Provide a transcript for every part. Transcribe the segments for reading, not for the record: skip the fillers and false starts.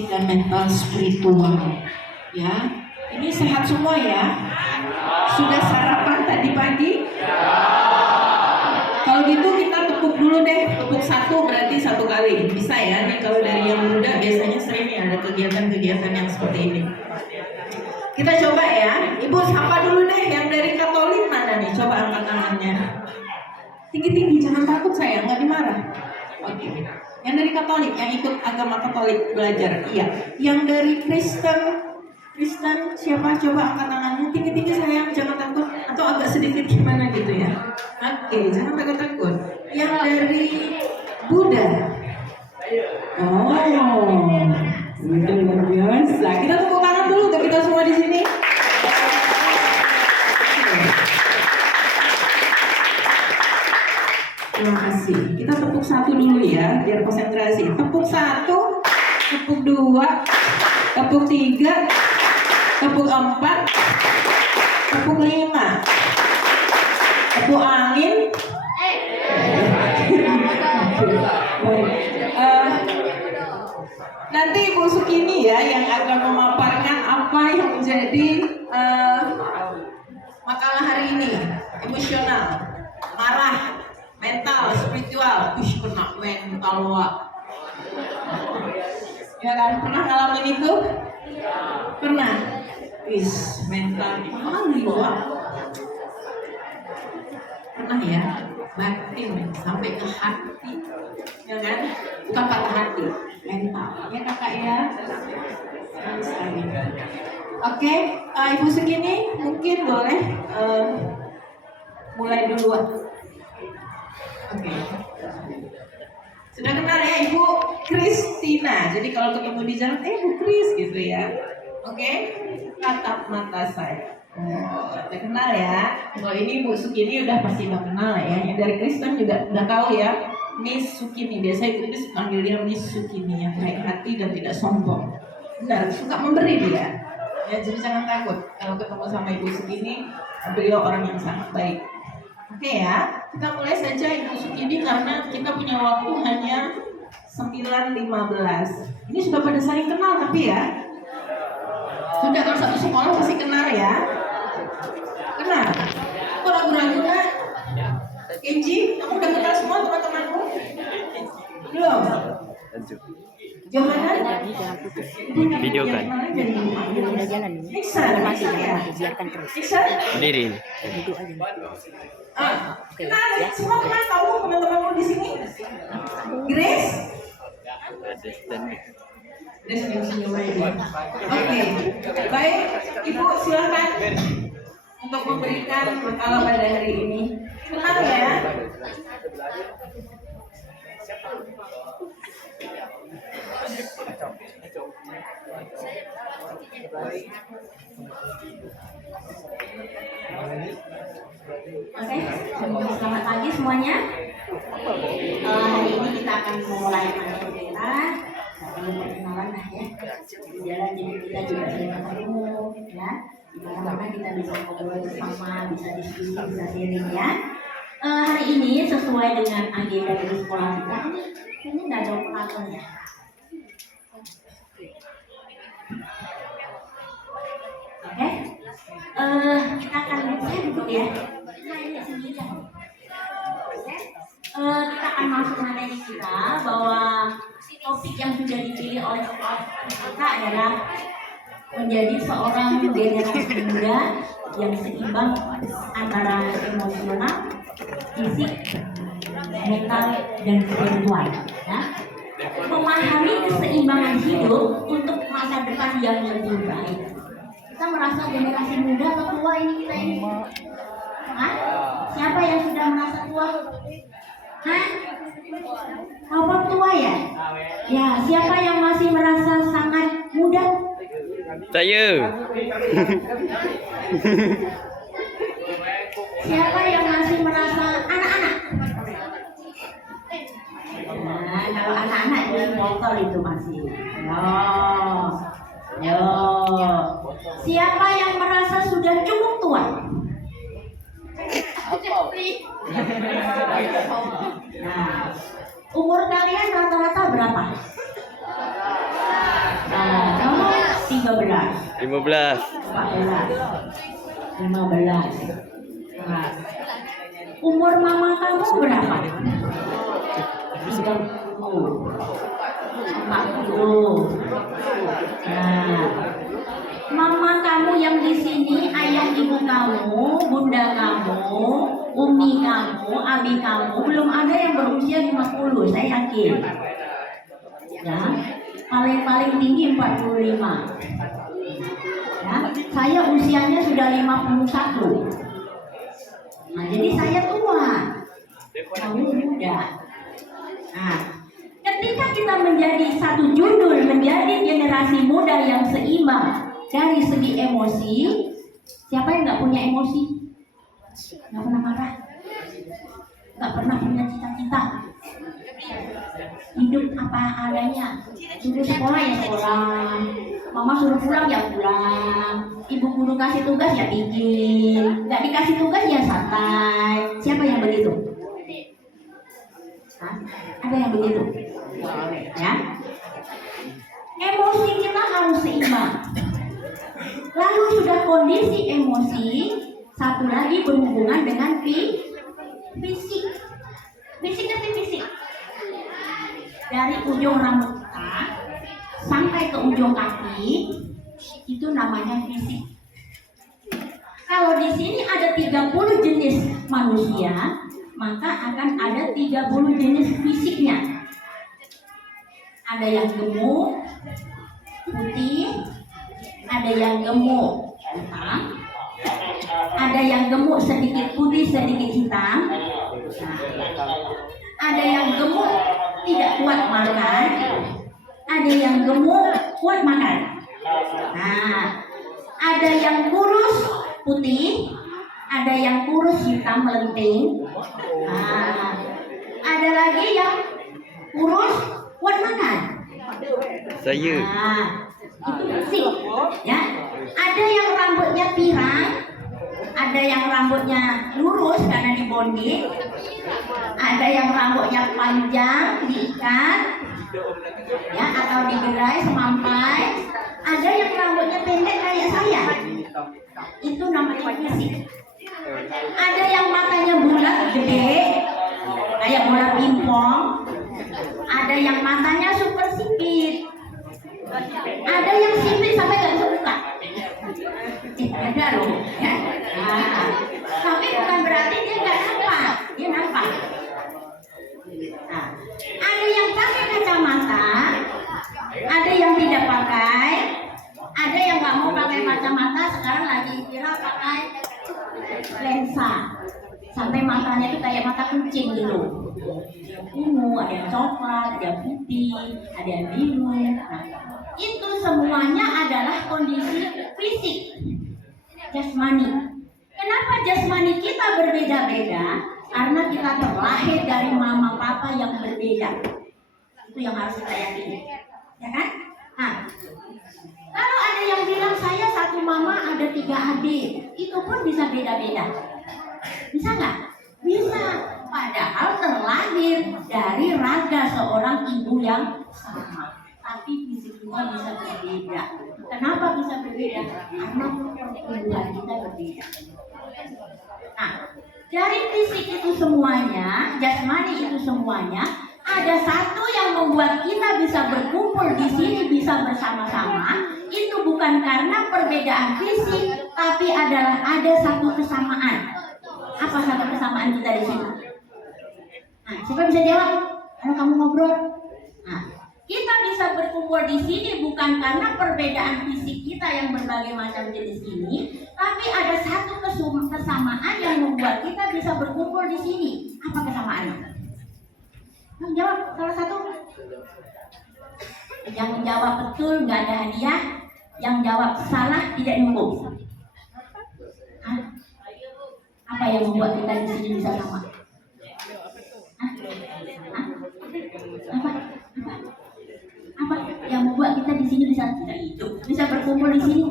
fisik dan mental spiritual. Ya, ini sehat semua ya. Sudah sarapan tadi pagi? Kalau gitu kita tepuk dulu deh, tepuk satu berarti satu kali. Bisa ya, nih kalau dari yang muda biasanya sering nih ada kegiatan-kegiatan yang seperti ini. Kita coba ya, Ibu sapa dulu deh yang dari Katolik mana nih? Coba angkat tangannya. Tinggi-tinggi, jangan takut sayang, nggak dimarah. Oke. Yang dari Katolik, yang ikut agama Katolik belajar, iya. Yang dari Kristen siapa? Coba angkat tangannya. Tinggi-tinggi sayang, jangan takut. Atau agak sedikit gimana gitu ya. Oke, jangan takut-takut. Yang dari Buddha. Oh, Buddha luar biasa. Kita tepuk tangan dulu untuk kita semua di sini. Terima kasih. Kita tepuk satu dulu ya, biar konsentrasi. Tepuk satu, tepuk dua, tepuk tiga, tepuk empat, tepuk lima, tepuk angin. Nanti Ibu Sukini ya yang akan memaparkan apa yang menjadi makalah hari ini. Emosional, marah, mental, spiritual. Kena mental wak. Ya kan, pernah ngalamin itu? Pernah. Mental gimana wak? Pernah ya? Batin sampai ke hati, ya kan? Bukan patah hati, mental. Ya kakak ya. Oke, Ibu Sukini mungkin boleh mulai duluan. Oke. Sudah kenal ya Ibu Kristina. Jadi kalau ketemu di jalan, Bu Kris gitu ya. Oke, tatap mata saya. Oh, udah kenal ya. Kalau ini Bu Sukini udah pasti udah kenal ya. Yang dari Kristen juga udah tahu ya. Miss Sukini. Biasa Ibu Kris panggil dia Miss Sukini, yang baik hati dan tidak sombong. Benar, suka memberi dia. Ya, jadi jangan takut kalau ketemu sama Ibu Sukini. Beliau orang yang sangat baik. Oke ya, kita mulai saja Ibu Sukini karena kita punya waktu hanya 9.15. Ini sudah pada saling kenal tapi ya. Sudah kalau satu sekolah pasti kenal ya. Kenal? Kok ragu-ragu kan? Kenji, kamu udah kenal semua teman-temanmu? Belum? Johanna? Video kan? Udah jalan nih. Iksan? Mati, biarkan terus. Iksan? Berdiri. Duduk aja. Kenal ya? Semua kenal kamu teman-temanmu di sini? Grace? Oke, baik, Ibu silakan untuk memberikan makalah pada hari ini. Kenal ya? Oke, selamat pagi semuanya. Hari ini kita akan memulai materi kita. Perkenalan lah ya. Di jalan jadi kita juga sering ketemu ya. Di mana-mana kita bisa ngobrol bersama, bisa diskusi, bisa sharing ya. Hari ini sesuai dengan agenda dari sekolah kita. Ini nggak ada operatornya. Oke, kita akan saya duduk ya. Kita akan masuk materi kita bahwa topik yang sudah dipilih oleh sekolah kita adalah menjadi seorang generasi muda yang seimbang antara emosional, fisik, mental, dan spiritual. Ya. Memahami keseimbangan hidup untuk masa depan yang lebih baik. Kita merasa generasi muda atau tua ini kita ini? Hah? Siapa yang sudah merasa tua? Hah? Apa tua ya? Ya, siapa yang masih merasa sangat muda? Saya. Siapa yang masih merasa anak-anak? Nah, kalau anak-anak dia motor itu masih. Yo. Siapa yang merasa sudah cukup tua? Nah, umur kalian rata-rata berapa? 13, 15. 14, 15. Nah, umur mama kamu berapa? 30, 40. Nah, mama kamu yang di sini, ayah ibu kamu, bunda kamu, umi kamu, abi kamu, belum ada yang berusia 50, saya yakin. Ya, paling tinggi 45. Ya, saya usianya sudah 51. Nah, jadi saya tua, kamu muda. Nah, ketika kita menjadi satu judul, menjadi generasi muda yang seimbang dari segi emosi, siapa yang nggak punya emosi? Nggak pernah marah, nggak pernah punya cita-cita, hidup apa adanya. Suruh sekolah ya sekolah, mama suruh pulang ya pulang, ibu guru kasih tugas ya bikin, nggak dikasih tugas ya santai. Siapa yang begitu? Hah? Ada yang begitu? Ya, emosi kita harus seimbang. Lalu sudah kondisi emosi, satu lagi berhubungan dengan fisik. Fisik. Dari ujung rambut kita sampai ke ujung kaki, itu namanya fisik. Kalau di sini ada 30 jenis manusia, maka akan ada 30 jenis fisiknya. Ada yang gemuk, putih, ada yang gemuk, hitam, ada yang gemuk sedikit putih, sedikit hitam. Ada yang gemuk tidak kuat makan, ada yang gemuk kuat makan. Nah, ada yang kurus putih, ada yang kurus hitam melenting. Nah, ada lagi yang kurus kuat makan. Saya. Nah, itu fisik, ya. Ada yang rambutnya pirang, ada yang rambutnya lurus karena dibonding, ada yang rambutnya panjang diikat, ya, atau digerai semampai, ada yang rambutnya pendek kayak saya. Itu namanya fisik. Ada yang matanya bulat gede kayak bola pingpong, ada yang matanya super sipit, ada yang sipit sampai nggak bisa buka. Ada loh, ya. Nah, tapi bukan berarti dia nggak nampak, dia nampak. Nah, ada yang pakai kacamata, ada yang tidak pakai, ada yang nggak mau pakai kacamata, sekarang lagi viral pakai lensa, sampai matanya itu kayak mata kucing gitu. Ungu, ada yang coklat, ada yang putih, ada yang biru. Nah, itu semuanya adalah kondisi fisik, jasmani. Kenapa jasmani kita berbeda-beda? Karena kita terlahir dari mama papa yang berbeda. Itu yang harus kita yakini, ya kan? Nah, kalau ada yang bilang saya satu mama ada 3 adik, itu pun bisa beda-beda. Bisa nggak? Bisa. Padahal terlahir dari raga seorang ibu yang sama, tapi fisik kita bisa berbeda. Kenapa bisa berbeda? Karena pertumbuhan kita berbeda. Nah, dari fisik itu semuanya, jasmani itu semuanya, ada satu yang membuat kita bisa berkumpul di sini, bisa bersama-sama. Itu bukan karena perbedaan fisik, tapi adalah ada satu kesamaan. Apa satu kesamaan kita di sini? Nah, siapa bisa jawab? Kalau kamu ngobrol. Nah, kita bisa berkumpul di sini bukan karena perbedaan fisik kita yang berbagai macam jenis ini, tapi ada satu kesamaan yang membuat kita bisa berkumpul di sini. Apa kesamaannya? Yang jawab salah satu. Yang jawab betul nggak ada hadiah, yang jawab salah tidak nunggu. Apa yang membuat kita di sini bisa sama? Apa yang membuat kita di sini bisa hidup, bisa berkumpul di sini?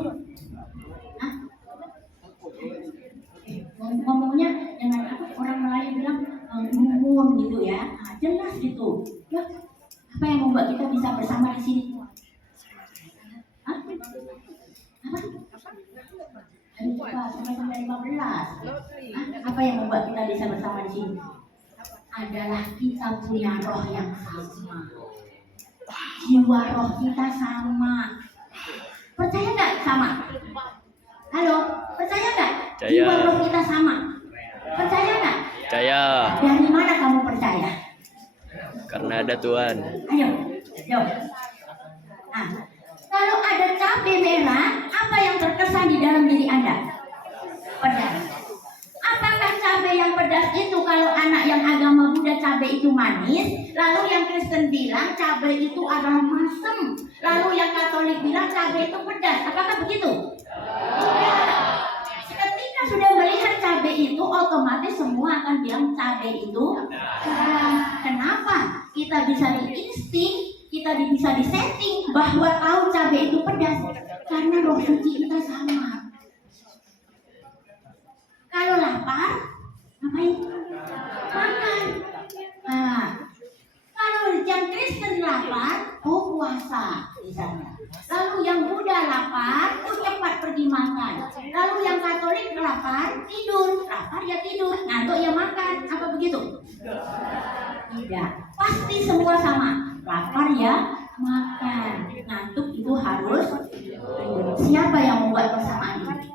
Ngomongnya jangan apa orang Melayu bilang ngumun gitu ya, jelas gitu. Ya, apa yang membuat kita bisa bersama di sini? Ayo coba sampai 15. Apa yang membuat kita bisa bersama di sini? Adalah kita punya roh yang sama. Jiwa roh kita sama. Percaya nggak sama? Halo, percaya nggak? Percaya. Jiwa roh kita sama. Percaya nggak? Percaya. Dari mana kamu percaya? Karena ada Tuhan. Ayo, yuk. Nah, kalau ada cabai merah, apa yang terkesan di dalam diri Anda? Pedas. Apakah cabai yang pedas itu kalau anak yang agama Buddha cabai itu manis, lalu yang Kristen bilang cabai itu adalah masam, lalu yang Katolik bilang cabai itu pedas? Apakah begitu? Ketika sudah melihat cabai itu, otomatis semua akan bilang cabai itu pedas. Kenapa? Kita bisa diinsting, kita bisa disetting bahwa tahu cabai itu pedas karena roh suci kita sama. Kalau lapar, ngapain? Makan. Nah, kalau yang Kristen lapar, puasa misalnya. Lalu yang Buddha lapar, cepat pergi makan. Lalu yang Katolik lapar, tidur. Lapar ya tidur, ngantuk ya makan. Apa begitu? Tidak. Pasti semua sama. Lapar ya makan. Ngantuk itu harus tidur. Siapa yang membuat persamaan ini?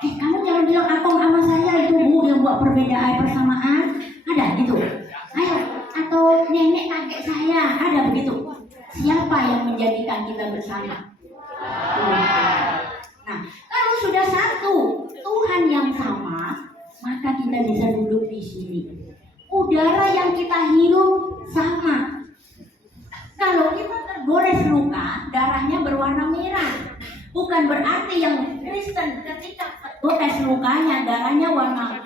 Kamu jangan bilang Akong sama saya itu Bu yang buat perbedaan persamaan. Ada gitu. Ayo, atau nenek kakek saya ada begitu. Siapa yang menjadikan kita bersama? Nah, kalau sudah satu Tuhan yang sama, maka kita bisa duduk di sini. Udara yang kita hirup sama. Kalau kita tergores luka, darahnya berwarna merah. Bukan berarti yang Kristen ketika tergores lukanya darahnya warna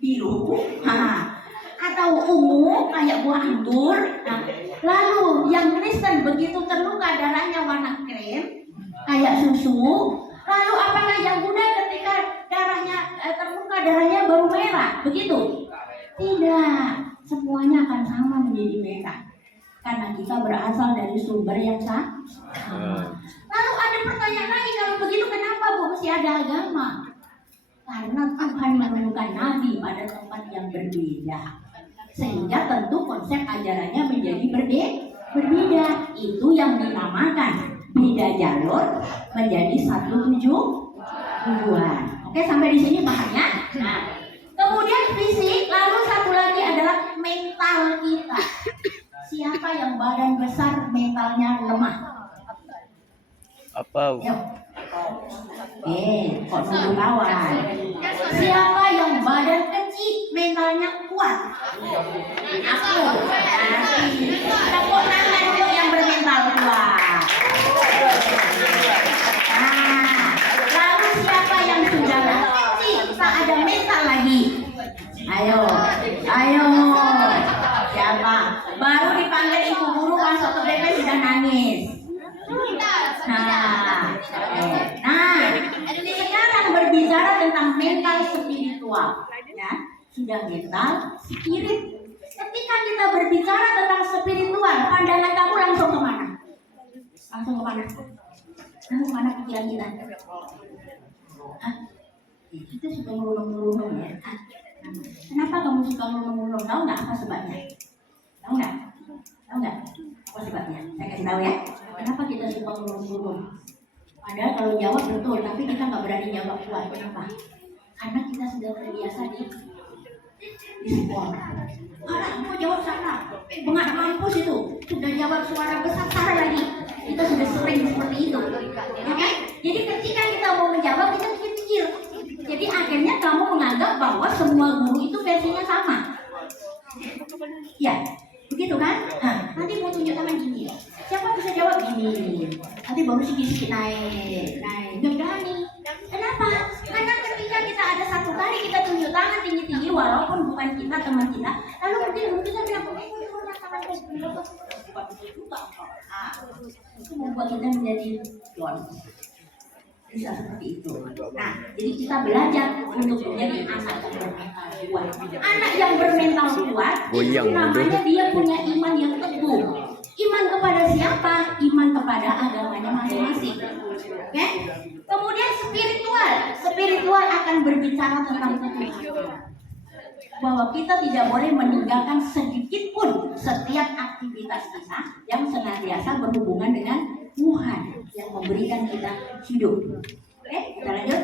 biru, atau ungu kayak buah anggur. Nah, lalu yang Kristen begitu terluka darahnya warna krem kayak susu. Lalu apakah yang Buddha ketika darahnya terluka darahnya baru merah? Begitu? Tidak, semuanya akan sama menjadi merah. Karena kita berasal dari sumber yang sama. Lalu ada pertanyaan lagi, kalau begitu kenapa Bu mesti ada agama? Karena Tuhan menemukan nabi pada tempat yang berbeda. Sehingga tentu konsep ajarannya menjadi berbeda. Itu yang dinamakan beda jalur menjadi satu tujuan. Oke, sampai di sini pahamnya? Nah, kemudian fisik, lalu satu lagi adalah mental kita. Siapa yang badan besar mentalnya lemah? Apa? Kok dulu kawan. Siapa yang badan kecil mentalnya kuat? Aku. Tepuk tangan untuk yang bermental kuat. Nah, lalu siapa yang sudah kecil tak ada mental lagi? Ayo. Siapa? Baru dipanggil ibu guru masuk ke BP sudah nangis. Nah, sekarang berbicara tentang mental spiritual, ya, sudah mental, spirit. Ketika kita berbicara tentang spiritual, pandangan kamu langsung kemana? Langsung kemana pikiran kita? Kita suka ngurung-ngurung ya. Kenapa kamu suka ngurung-ngurung? Tahu nggak apa sebabnya? Tahu nggak? Apa sebabnya? Saya kasih tahu ya. Kenapa kita suka ngurung-ngurung? Padahal kalau jawab betul, tapi kita nggak berani jawab kuat. Kenapa? Karena kita sudah terbiasa di sekolah. Mau jawab salah. Bengak mampus itu. Sudah jawab suara besar salah lagi. Kita sudah sering seperti itu. Ya kan? Jadi ketika kita mau menjawab, kita pikir-pikir. Jadi akhirnya kamu menganggap bahwa semua guru itu versinya sama. Ya, begitu kan? Nanti mau tunjuk tangan gini. Siapa bisa jawab gini? Nanti baru sedikit naik. Nggak berani. Kenapa? Karena ketika kita ada satu kali kita tunjuk tangan tinggi-tinggi, walaupun bukan kita, teman kita, lalu mungkin kita bilang, tangan itu membuat kita menjadi don. Bisa seperti itu. Nah, jadi kita belajar untuk menjadi anak yang bermental kuat. Anak yang bermental kuat, namanya dia punya iman yang teguh. Iman kepada siapa? Iman kepada agamanya masing-masing. Oke? Kemudian spiritual akan berbicara tentang Tuhan. Bahwa kita tidak boleh meninggalkan sedikit pun setiap aktivitas kita yang senantiasa berhubungan dengan Tuhan yang memberikan kita hidup. Oke, kita lanjut.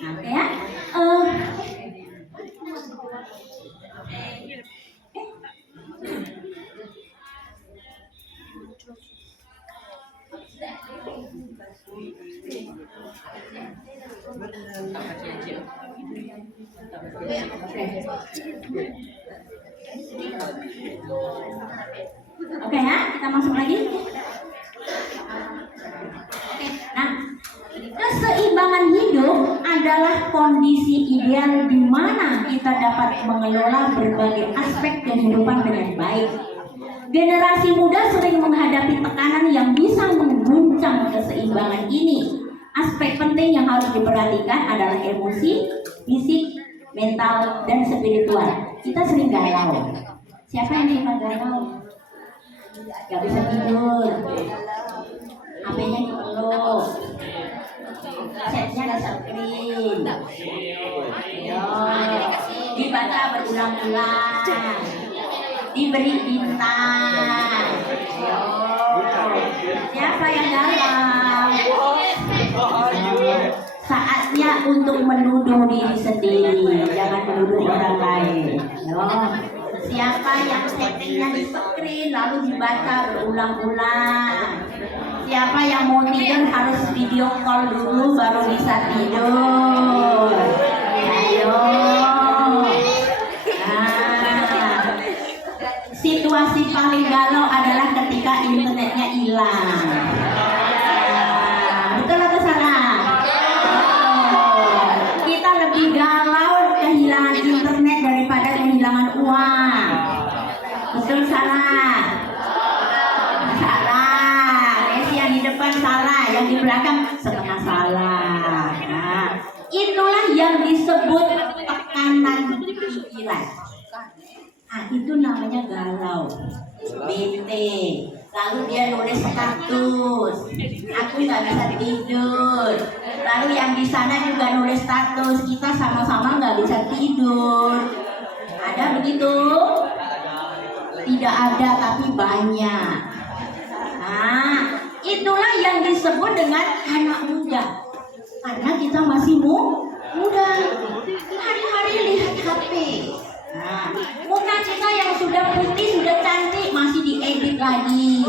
Oke ya. Oke ya, kita masuk lagi. Nah, keseimbangan hidup adalah kondisi ideal di mana kita dapat mengelola berbagai aspek kehidupan dengan baik. Generasi muda sering menghadapi tekanan yang bisa mengguncang keseimbangan ini. Aspek penting yang harus diperhatikan adalah emosi, fisik, mental, dan spiritual. Kita sering galau. Siapa yang suka galau? Gak bisa tidur, HP-nya dipeluk, chatnya di screen, dibaca berulang-ulang, diberi bintang. Siapa yang galau? Saatnya untuk menuduh diri sendiri, jangan menuduh orang lain. Siapa yang settingnya di screen lalu dibaca berulang-ulang? Siapa yang mau tidur harus video call dulu baru bisa tidur? Ayo. Nah, situasi paling galau adalah ketika internetnya hilang. Betul atau salah? Kita lebih galau kehilangan internet daripada kehilangan uang. Betul salah? Salah. Yang di depan salah, yang di belakang setengah salah. Nah, itulah yang disebut tekanan pikiran. Ah, itu namanya galau, bete. Lalu dia nulis status, aku nggak bisa tidur. Lalu yang di sana juga nulis status, kita sama-sama nggak bisa tidur. Ada begitu? Tidak ada, tapi banyak. Nah, itulah yang disebut dengan anak muda. Karena kita masih muda. Hari-hari lihat HP. Nah, muka kita yang sudah putih, sudah cantik masih diedit lagi.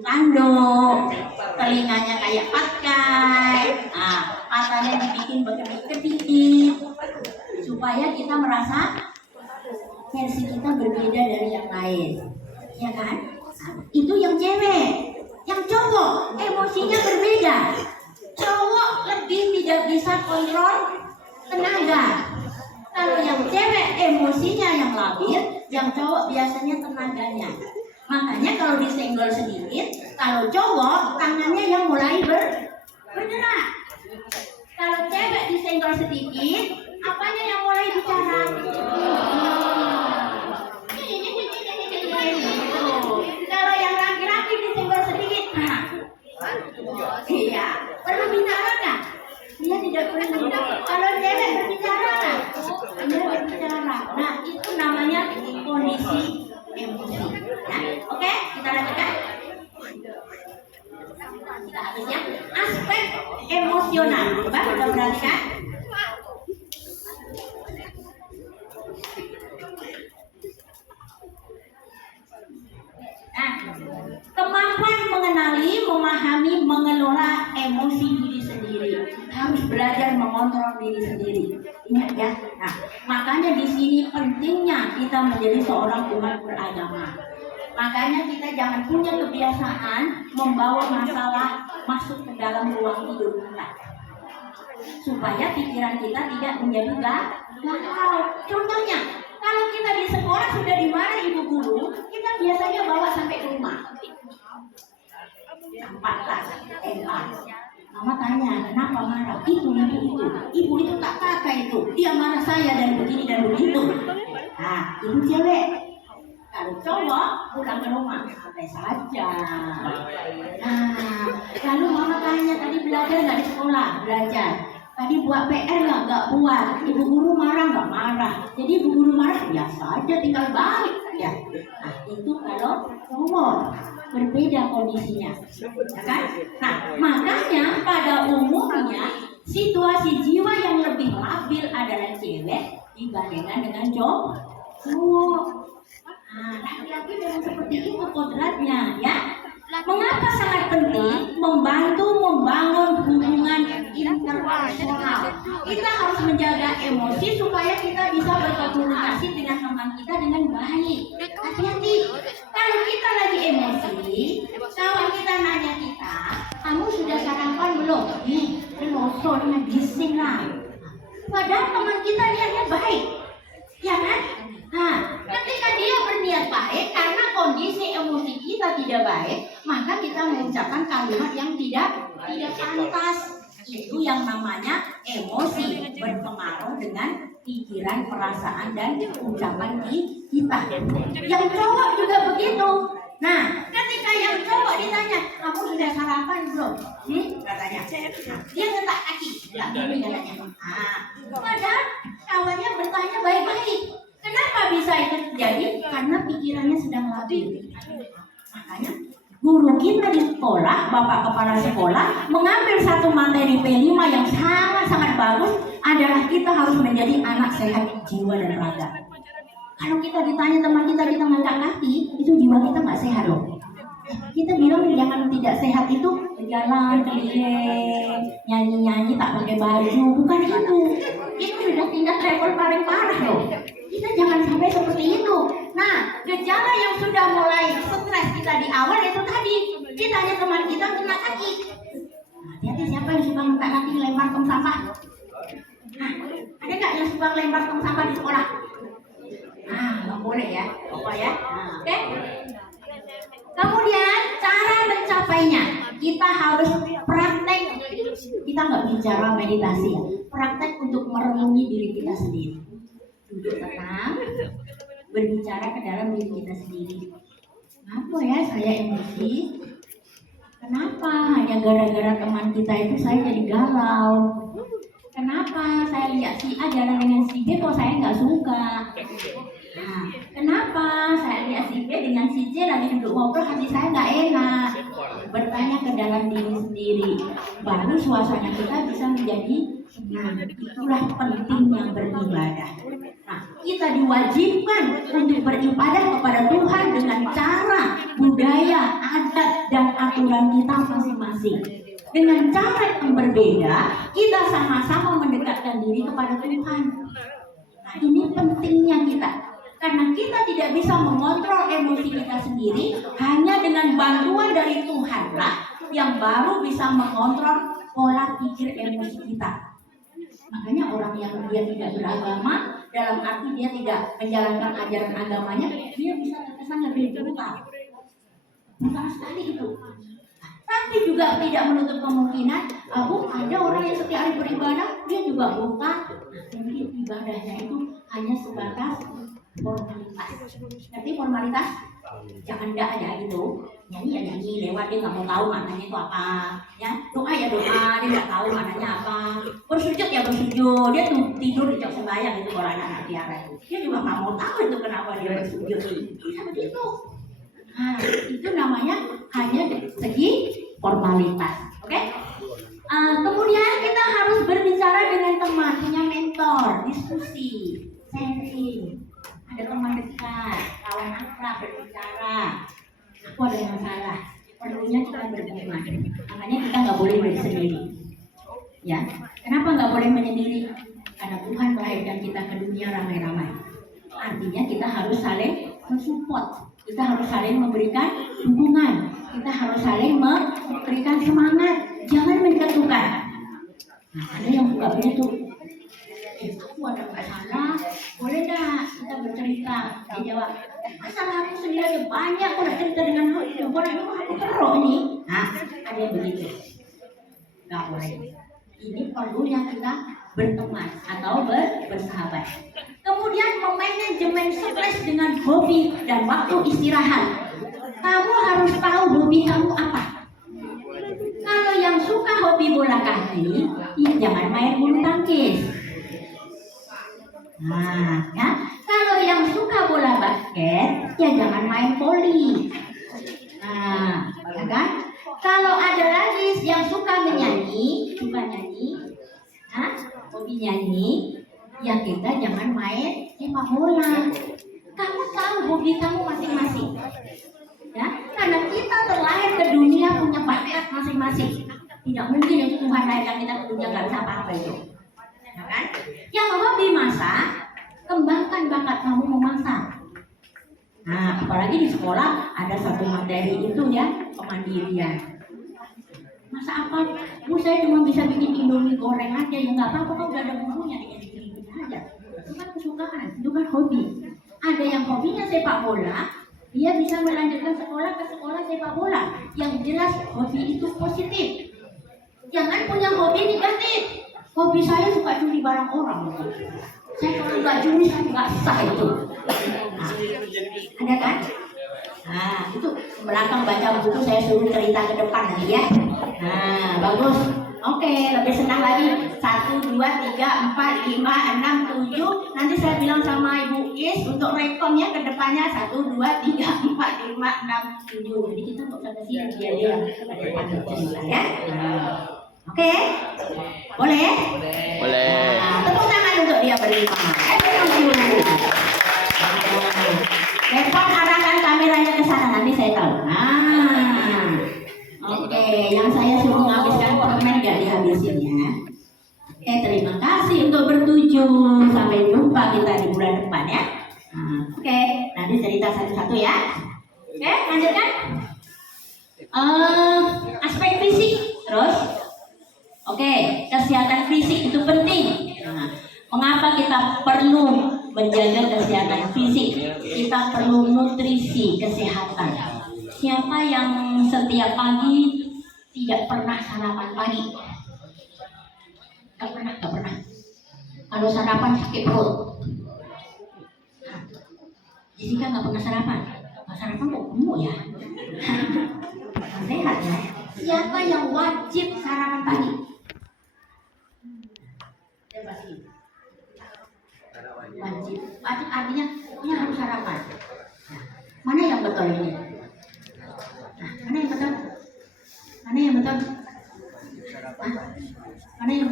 Tanduk, telinganya kayak patkai, matanya dibikin berkedip-kedip, supaya kita merasa versi kita berbeda dari yang lain, ya kan? Itu yang cewek, yang cowok emosinya berbeda. Cowok lebih tidak bisa kontrol tenaga. Kalau yang cewek emosinya yang labil, yang cowok biasanya tenaganya. Makanya kalau disenggol sedikit, kalau cowok tangannya yang mulai bergerak. Kalau cewek disenggol sedikit, apanya yang mulai bicara? Kalau yang laki-laki disenggol sedikit, iya, perlu bicara kan? Dia tidak perlu. Kalau cewek berbicara kan? Dia berbicara. Nah, itu namanya kondisi emosi. Ya, oke, kita lanjutkan. Kita habis ya. Aspek emosional. Coba kita perhatikan. Nah, kemampuan mengenali, memahami, mengelola emosi diri sendiri. Harus belajar mengontrol diri sendiri. Ingat ya. Nah, makanya di sini pentingnya kita menjadi seorang umat beragama. Makanya kita jangan punya kebiasaan membawa masalah masuk ke dalam ruang hidup kita. Supaya pikiran kita tidak menjadi galau. Contohnya, kalau kita di sekolah sudah dimarahi ibu guru, kita biasanya bawa sampai ke rumah. Empat tas, mama tanya, kenapa marah? Ibu itu tak pakai itu. Dia marah saya dan begini dan begitu. Nah, itu cewek. Kalau cowok pulang ke rumah santai saja. Nah, lalu mama tanya tadi belajar nggak di sekolah? Belajar. Tadi buat PR nggak buat. Ibu guru marah nggak marah. Jadi ibu guru marah biasa aja, tinggal balik ya. Nah, itu kalau cowok berbeda kondisinya, ya kan? Nah, makanya pada umumnya situasi jiwa yang lebih labil adalah cewek dibandingkan dengan cowok. Nah, laki-laki memang seperti itu kodratnya, ya. Mengapa sangat penting membantu membangun hubungan interpersonal? Kita harus menjaga emosi supaya kita bisa berkomunikasi dengan teman kita dengan baik. Hati-hati, kalau kita lagi emosi, kawan kita nanya kita, kamu sudah sarapan belum? Belum, soalnya bising lah. Padahal teman kita niatnya baik, ya kan? Nah, ketika dia berniat baik, karena kondisi emosi kita tidak baik, maka kita mengucapkan kalimat yang tidak pantas. Itu yang namanya emosi berpengaruh dengan pikiran, perasaan, dan ucapan kita. Yang cowok juga begitu. Nah, ketika yang cowok ditanya, kamu sudah sarapan belum? Katanya. Nah, dia ngetak kaki. Ini katanya. Padahal kawannya bertanya baik-baik. Kenapa bisa itu terjadi? Karena pikirannya sedang labil. Makanya guru kita di sekolah, bapak kepala sekolah, mengambil satu materi P5 yang sangat-sangat bagus adalah kita harus menjadi anak sehat jiwa dan raga. Kalau kita ditanya teman kita ngangkat kaki, itu jiwa kita nggak sehat loh. Kita bilang jangan tidak sehat itu jalan keliling, nyanyi-nyanyi tak pakai baju, bukan itu. Itu sudah tingkat level paling parah loh. Kita jangan sampai seperti itu. Nah, gejala yang sudah mulai stres kita di awal itu tadi. Kita tanya teman kita kena kaki. Hati-hati siapa yang suka ngangkat kaki lempar tong sampah? Nah, ada nggak yang suka lempar tong sampah di sekolah? Nggak boleh ya, Bapak ya. Oke. Kemudian cara mencapainya, kita harus praktek. Kita nggak bicara meditasi ya, praktek untuk merenungi diri kita sendiri. Duduk tenang, berbicara ke dalam diri kita sendiri. Kenapa ya saya emosi? Kenapa hanya gara-gara teman kita itu saya jadi galau? Kenapa saya lihat si A jalan dengan si B kok saya nggak suka? Nah, kenapa saya lihat si B dengan si C lagi duduk ngobrol hati saya nggak enak? Bertanya ke dalam diri sendiri, baru suasana kita bisa menjadi senang. Itulah pentingnya beribadah. Nah, kita diwajibkan untuk beribadah kepada Tuhan dengan cara, budaya, adat, dan aturan kita masing-masing. Dengan cara yang berbeda, kita sama-sama mendekatkan diri kepada Tuhan. Nah, ini pentingnya kita. Karena kita tidak bisa mengontrol emosi kita sendiri, hanya dengan bantuan dari Tuhanlah yang baru bisa mengontrol pola pikir emosi kita. Makanya orang yang dia tidak beragama, dalam arti dia tidak menjalankan ajaran agamanya, dia bisa terkesan lebih brutal. Brutal sekali itu. Tapi juga tidak menutup kemungkinan, ada orang yang setiap hari beribadah, dia juga brutal. Mungkin ibadahnya itu hanya sebatas formalitas. Nanti formalitas jangan enggak aja gitu, nyanyi ya nyanyi lewat, dia nggak mau tahu maknanya itu apa, ya doa ya doa, dia nggak tahu maknanya apa, bersujud ya bersujud, dia tuh tidur di jok sembahyang itu kalau anak tiara itu, dia juga nggak mau tahu itu kenapa dia bersujud, bisa begitu. Nah, itu namanya hanya segi formalitas, oke? Kemudian kita harus berbicara dengan teman, punya mentor, diskusi, sharing. Ada teman dekat, kawan akrab berbicara. Aku ada masalah, perlunya kita berteman. Makanya kita nggak boleh sendiri. Ya, kenapa nggak boleh menyendiri? Karena Tuhan melahirkan kita ke dunia ramai-ramai. Artinya kita harus saling mensupport, kita harus saling memberikan dukungan, kita harus saling memberikan semangat. Jangan menjatuhkan. Nah, ada yang suka begitu. Aku ada masalah, boleh dah kita bercerita? Dia jawab, masalah aku sendiri aja banyak, aku nak cerita dengan aku, boleh aku teruk ini? Nah, ada yang begitu. Gak boleh. Ini perlunya kita berteman atau bersahabat. Kemudian memanajemen stres dengan hobi dan waktu istirahat. Kamu harus tahu hobi kamu apa. Kalau yang suka hobi bola kaki, ya jangan main bulu tangkis. Nah, ya. Kalau yang suka bola basket, ya jangan main voli. Nah, ya kan? Kalau ada lagi yang suka menyanyi, nah, hobi nyanyi, ya kita jangan main sepak bola. Kamu tahu hobi kamu masing-masing, ya? Karena kita terlahir ke dunia punya bakat masing-masing. Tidak mungkin yang Tuhan naikkan kita ke dunia nggak bisa apa-apa itu, ya kan? Yang hobi masak, kembangkan bakat kamu memasak. Nah, apalagi di sekolah ada satu materi itu ya, kemandirian. Masa apa? Bu, saya cuma bisa bikin indomie goreng aja, ya nggak apa-apa, kan udah ada bumbunya, bikin aja. Itu kan kesukaan, itu kan hobi. Ada yang hobinya sepak bola, dia bisa melanjutkan sekolah ke sekolah sepak bola. Yang jelas hobi itu positif. Jangan punya hobi negatif. Hobi saya suka curi barang orang. Saya kalau nggak curi saya nggak sah itu. Nah, ada kan? Nah, itu belakang baca buku saya suruh cerita ke depan nanti ya. Nah, bagus. Oke, lebih senang lagi. 1, 2, 3, 4, 5, 6, 7. Nanti saya bilang sama Ibu Is untuk rekomnya ke depannya 1, 2, 3, 4, 5, 6, 7. Jadi kita nggak usah kesini dia yang ke depan cerita ya. Oke, boleh? Boleh. Nah, tepuk tangan untuk dia berlima. Repot arahkan kameranya ke sana, nanti saya tahu. Nah, oke, yang saya suruh menghabiskan permen gak dihabisin ya. Oke, terima kasih untuk bertuju. Sampai jumpa kita di bulan depan ya. Nah, oke, nanti cerita satu-satu ya. Oke, lanjutkan. Aspek fisik terus. Oke, kesehatan fisik itu penting. Nah, mengapa kita perlu menjaga kesehatan fisik? Kita perlu nutrisi kesehatan. Siapa yang setiap pagi tidak pernah sarapan pagi? Gak pernah. Kalau sarapan sakit perut. Jessica gak pernah sarapan. Gak sarapan kok gemuk ya? Sehat ya? Siapa yang wajib sarapan pagi? Wajib artinya pokoknya harus sarapan. Nah, mana yang betul ini? Nah, mana yang betul? Mana yang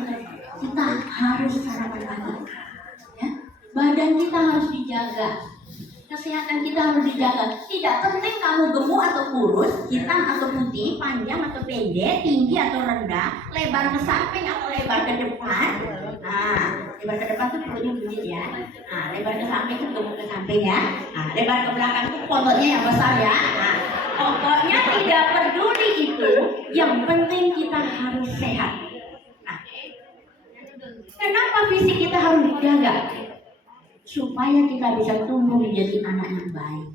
betul? Kita harus sarapan pagi. Ya, badan kita harus dijaga. Kesehatan kita harus dijaga. Tidak penting kamu gemuk atau kurus, hitam atau putih, panjang atau pendek, tinggi atau rendah, lebar ke samping atau lebar ke depan. Nah, lebar ke depan tuh perutnya buncit ya. Nah, lebar ke samping tuh gemuk ke samping ya. Nah, lebar ke belakang tuh pototnya yang besar ya. Nah, pokoknya tidak peduli itu, yang penting kita harus sehat. Nah, kenapa fisik kita harus dijaga? Supaya kita bisa tumbuh menjadi anak yang baik,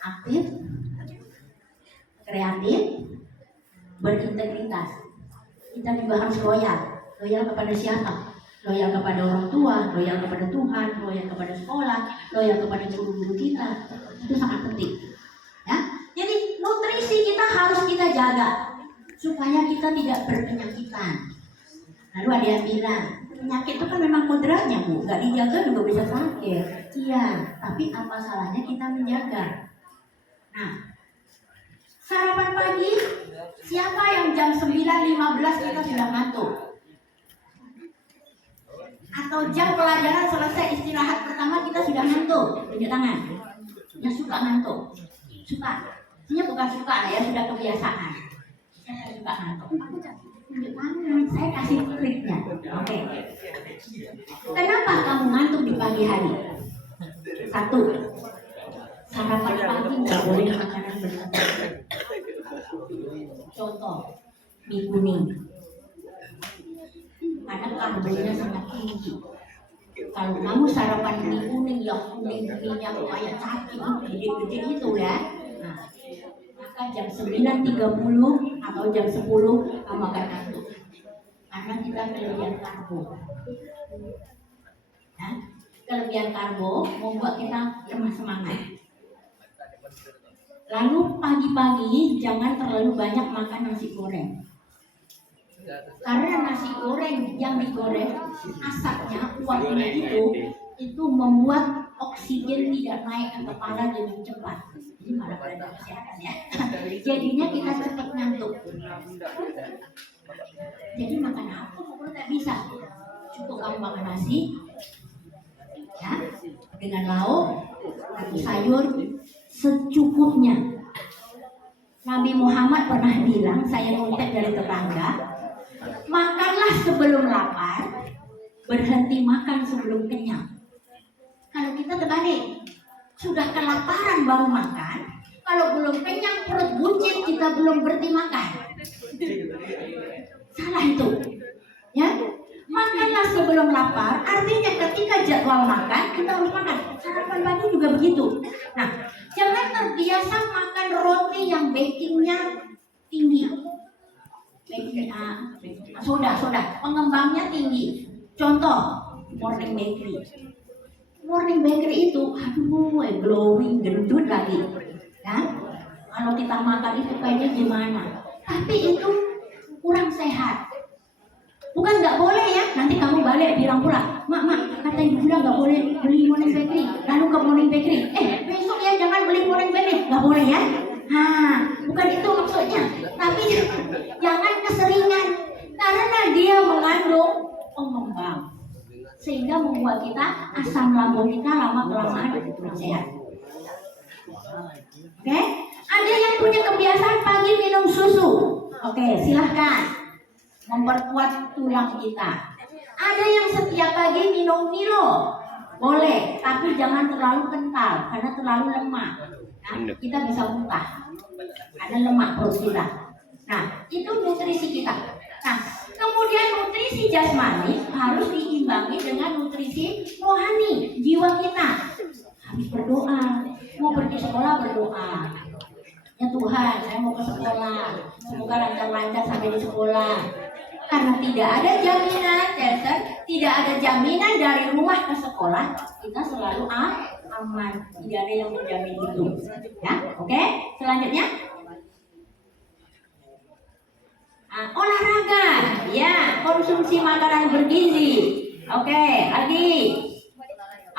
aktif, kreatif, berintegritas. Kita juga harus loyal kepada siapa? Loyal kepada orang tua, loyal kepada Tuhan, loyal kepada sekolah, loyal kepada guru-guru kita. Itu sangat penting. Ya, jadi nutrisi kita harus kita jaga supaya kita tidak berpenyakitan. Lalu ada yang bilang, penyakit itu kan memang kodratnya Bu, gak dijaga juga bisa sakit. Iya, tapi apa salahnya kita menjaga? Nah, sarapan pagi, siapa yang jam 9.15 kita sudah ngantuk? Atau jam pelajaran selesai istirahat pertama kita sudah ngantuk? Tunjuk tangan. Yang suka ngantuk? Suka? Ini bukan suka lah ya, sudah kebiasaan. Saya suka ngantuk. Tunjuk tangan, saya kasih triknya. Oke. Kenapa kamu ngantuk di pagi hari? 1, sarapan pagi nggak boleh makanan berlebihan. Contoh, mie kuning. Karena karbonya sangat tinggi. Kalau kamu sarapan mie kuning yang kuning-kuningnya kayak cacing gede-gede itu ya. Nah, maka jam 9.30 atau jam 10 kamu akan ngantuk. Karena kita kelebihan karbo. Ya. Kelebihan karbo membuat kita lemah semangat. Lalu pagi-pagi jangan terlalu banyak makan nasi goreng. Karena nasi goreng yang digoreng asapnya, uapnya itu membuat oksigen tidak naik ke kepala dengan cepat. Jadi malah pada kesehatan ya. Jadinya kita cepat ngantuk. Jadi makan apa pun tak bisa. Cukup kamu makan nasi, ya, dengan lauk atau sayur secukupnya. Nabi Muhammad pernah bilang, saya ngutip dari tetangga, makanlah sebelum lapar, berhenti makan sebelum kenyang. Kalau kita terbalik, sudah kelaparan baru makan, kalau belum kenyang perut buncit kita belum berhenti makan. Salah itu, ya. Makanlah sebelum lapar, artinya ketika jadwal makan kita harus makan. Sarapan pagi juga begitu. Nah, jangan terbiasa makan roti yang bakingnya tinggi. Soda, pengembangnya tinggi. Contoh, morning bakery. Morning bakery itu, glowing, gendut lagi. Ya? Kalau kita makan itu kayaknya gimana? Tapi itu kurang sehat. Bukan nggak boleh ya, nanti kamu balik bilang pula, mak, kata ibu bilang nggak boleh beli morning bakery. Lalu ke morning bakery, besok ya jangan beli morning bakery, nggak boleh ya. Bukan itu maksudnya, tapi jangan keseringan karena dia mengandung pengembang sehingga membuat kita asam lambung kita lama kelamaan kurang sehat. Oke, ada yang punya kebiasaan pagi minum susu. Oke, silahkan memperkuat tulang kita. Ada yang setiap pagi minum Milo, boleh, tapi jangan terlalu kental karena terlalu lemak. Nah, kita bisa muntah. Ada lemak perut kita. Nah, itu nutrisi kita. Nah, kemudian nutrisi jasmani harus diimbangi dengan nutrisi rohani, jiwa kita. Habis berdoa, mau pergi sekolah berdoa. Ya Tuhan, saya mau ke sekolah. Semoga lancar-lancar sampai di sekolah. Karena tidak ada jaminan, tidak ada jaminan dari rumah ke sekolah, kita selalu aman. Tidak ada yang menjamin itu. Ya, oke. Selanjutnya, olahraga, ya, konsumsi makanan bergizi. Oke, lagi.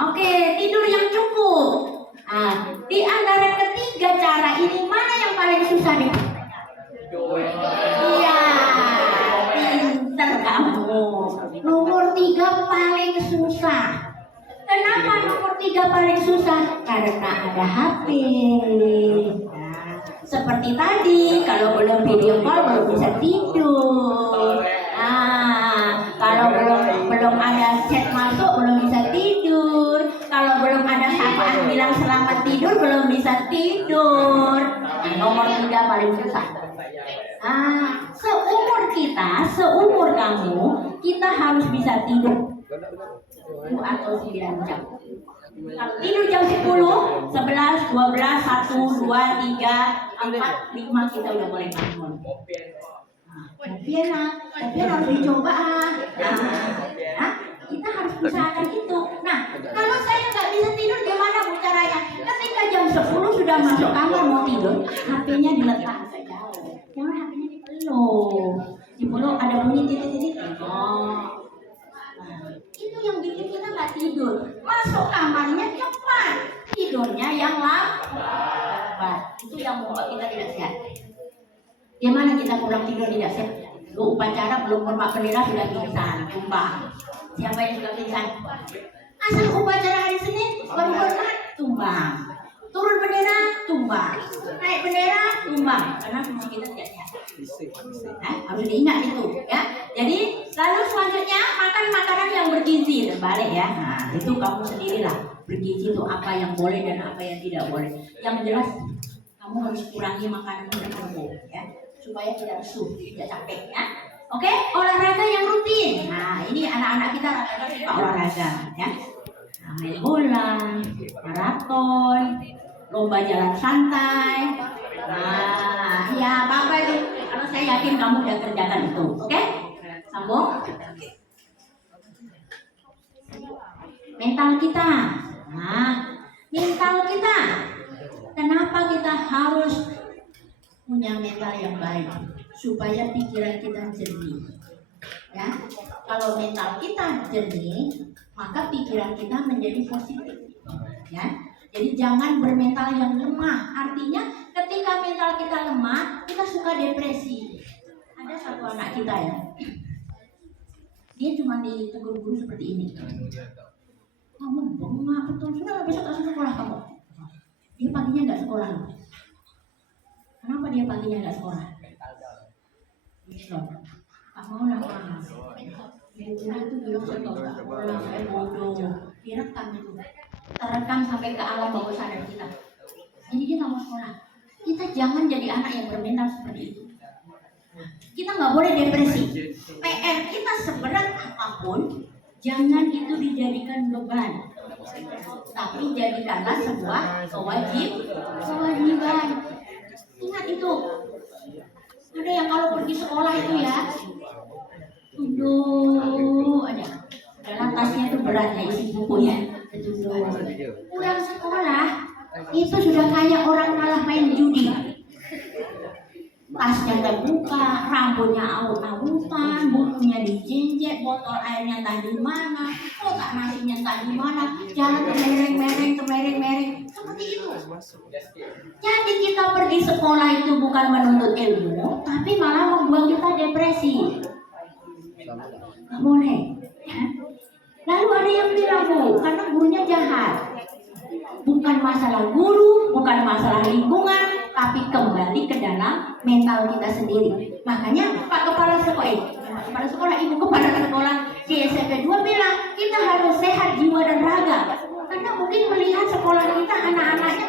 Oke, tidur yang cukup. Di antara ketiga cara ini mana yang paling susah nih? Iya. Kamu nomor 3 paling susah. Kenapa nomor 3 paling susah? Karena ada HP. Seperti tadi, kalau belum video call belum bisa tidur. Kalau belum ada chat masuk belum bisa tidur. Kalau belum ada sapaan bilang selamat tidur belum bisa tidur. Nomor 3 paling susah. Seumur kamu, kita harus bisa tidur 7 atau 9 jam. Kalau tidur jam 10, 11, 12, 1, 2, 3, 4, 5 kita udah boleh bangun. Kopian harus dicoba. Kita harus usahakan itu. Nah, kalau saya nggak bisa tidur gimana bu caranya? Ketika jam 10 sudah masuk kamar mau tidur, HP-nya diletak saja. Jangan HP-nya dipeluk ada bunyi titik-titik. Itu yang bikin kita nggak tidur. Masuk kamarnya cepat, tidurnya yang lambat. Itu yang membuat kita tidak sehat. Gimana kita pulang tidur tidak sehat? Lu upacara belum hormat bendera sudah pingsan, tumbang. Siapa yang sudah pingsan? Asal upacara hari Senin baru hormat, tumbang. Turun bendera, tumbang. Naik bendera, tumbang. Karena fungsi kita tidak sehat. Harus diingat itu, ya. Jadi lalu selanjutnya makan makanan yang bergizi. Terbalik ya. Nah, itu kamu sendirilah. Bergizi itu apa yang boleh dan apa yang tidak boleh. Yang jelas kamu harus kurangi makanan berlemak, ya, supaya tidak lesu, tidak capek, ya. Oke, olahraga yang rutin. Nah, ini anak-anak kita rata-rata suka olahraga, ya. Main bola, maraton, lomba jalan santai. Ya apa itu? Kalau saya yakin kamu udah kerjakan itu, oke? Sambung. mental kita. Nah, mental kita. Kenapa kita harus punya mental yang baik? Supaya pikiran kita jernih. Ya, kalau mental kita jernih, maka pikiran kita menjadi positif. Ya, jadi jangan bermental yang lemah. Artinya, ketika mental kita lemah, kita suka depresi. Ada satu anak kita ya, dia cuma ditegur guru seperti ini. Kamu bengak betul, sudah besok langsung sekolah kamu. Dia paginya nggak sekolah loh. Kenapa dia paginya nggak sekolah? Tak mau lah Pak. Ibu itu bilang saya nggak sekolah, saya bodoh. Direkam itu, terekam sampai ke alam bawah sadar kita. Jadi dia nggak mau sekolah. Kita jangan jadi anak yang bermental seperti itu. Kita nggak boleh depresi. PR kita seberat apapun, jangan itu dijadikan beban, tapi jadikanlah sebuah kewajiban. Ingat itu. Ada yang kalau pergi sekolah itu ya, tunduk aja. Dalam tasnya itu berat ya, isi bukunya. Tunduk. Pulang sekolah itu sudah kayak orang malah main judi. Tasnya terbuka, rambutnya awut-awutan, bukunya dijenjet, botol airnya entah di mana, kotak nasinya entah di mana, jalan kemereng-mereng, seperti itu. Jadi kita pergi sekolah itu bukan menuntut ilmu, tapi malah membuat kita depresi. Nggak boleh. Ya. Lalu ada yang bilang, Bu, karena gurunya jahat. Bukan masalah guru, bukan masalah lingkungan, tapi kembali ke dalam mental kita sendiri. Makanya Pak Kepala Sekolah, Ibu Kepala Sekolah di SMP 2 bilang kita harus sehat jiwa dan raga. Karena mungkin melihat sekolah kita anak-anaknya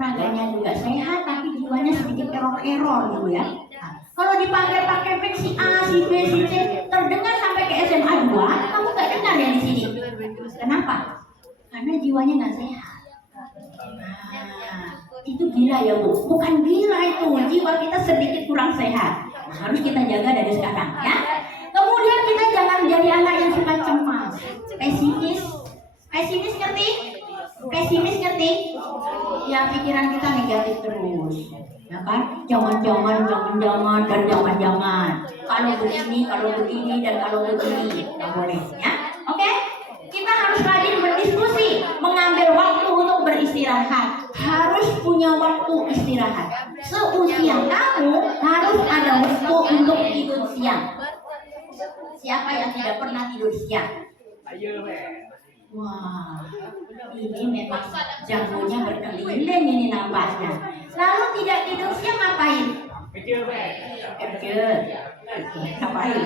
raganya juga sehat, tapi jiwanya sedikit error gitu ya. Nah, kalau dipakai Max si A, si B, si C, terdengar sampai ke SMA 2, kamu gak dengar ya di sini. Kenapa? Karena jiwanya nggak sehat. Nah, itu gila ya Bu, bukan gila itu, jiwa kita sedikit kurang sehat. Harus kita jaga dari sekarang ya. Kemudian kita jangan menjadi anak yang suka cemas, pesimis ngerti? Ya pikiran kita negatif terus, ya kan? Jangan. Kalau begini dan kalau begini, nggak boleh ya. Oke? Kita harus rajin berdiskusi, mengambil waktu untuk beristirahat. Harus punya waktu istirahat. Seusia kamu harus ada waktu untuk tidur siang. Siapa yang tidak pernah tidur siang? Wah, ini memang jagonya berkeliling ini nampaknya. Lalu tidak tidur siang ngapain? Kerja. Ngapain?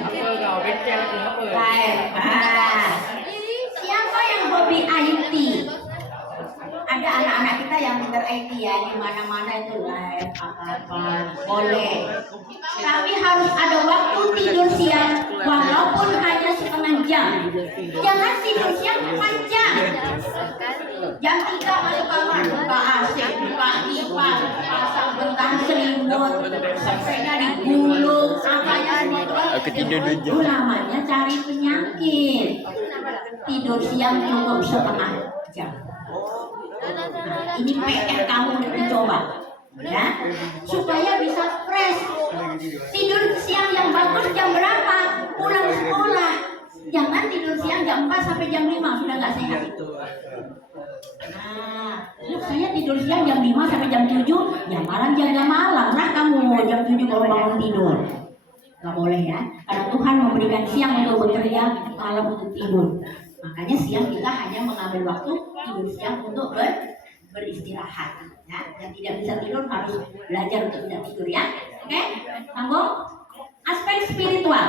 Siapa yang hobi IT? Ada anak-anak kita yang pintar IT ya, di mana-mana itu live apa boleh. Tapi harus ada waktu tidur siang, walaupun hanya setengah jam. Jangan tidur siang 4 jam. Jam 3 masuk kamar, buka AC, buka kipas, pasang bentang selimut, sepeda digulung, apanya semua itu namanya cari penyakit. Tidur siang cukup setengah jam. Nah, ini PR kamu dicoba ya, supaya bisa fresh. Tidur siang yang bagus jam berapa? Pulang sekolah. Jangan tidur siang jam 4 sampai jam 5, sudah nggak sehat. Nah, saya tidur siang jam 5 sampai jam 7, ya malam jaga malam lah kamu jam 7 kalau bangun tidur. Nggak boleh ya, karena Tuhan memberikan siang untuk bekerja, malam untuk tidur. Makanya siang kita hanya mengambil waktu tidur siang untuk beristirahat. Ya, yang tidak bisa tidur harus belajar untuk tidak tidur ya. Oke, sambung. Aspek spiritual.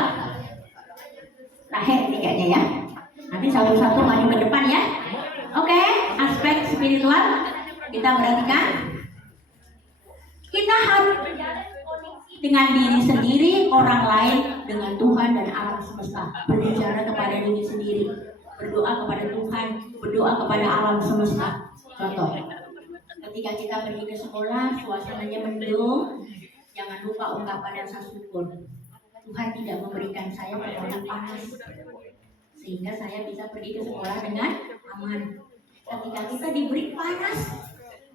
Terakhir kayaknya ya. Nanti satu-satu maju ke depan ya. Oke, aspek spiritual kita perhatikan. Kita harus dengan diri sendiri, orang lain, dengan Tuhan dan alam semesta. Berbicara kepada diri sendiri, berdoa kepada Tuhan, berdoa kepada alam semesta. Contoh, ketika kita pergi ke sekolah, suasananya mendung, jangan lupa ungkapan rasa syukur. Tuhan tidak memberikan saya terlalu panas, sehingga saya bisa pergi ke sekolah dengan aman. Ketika kita diberi panas,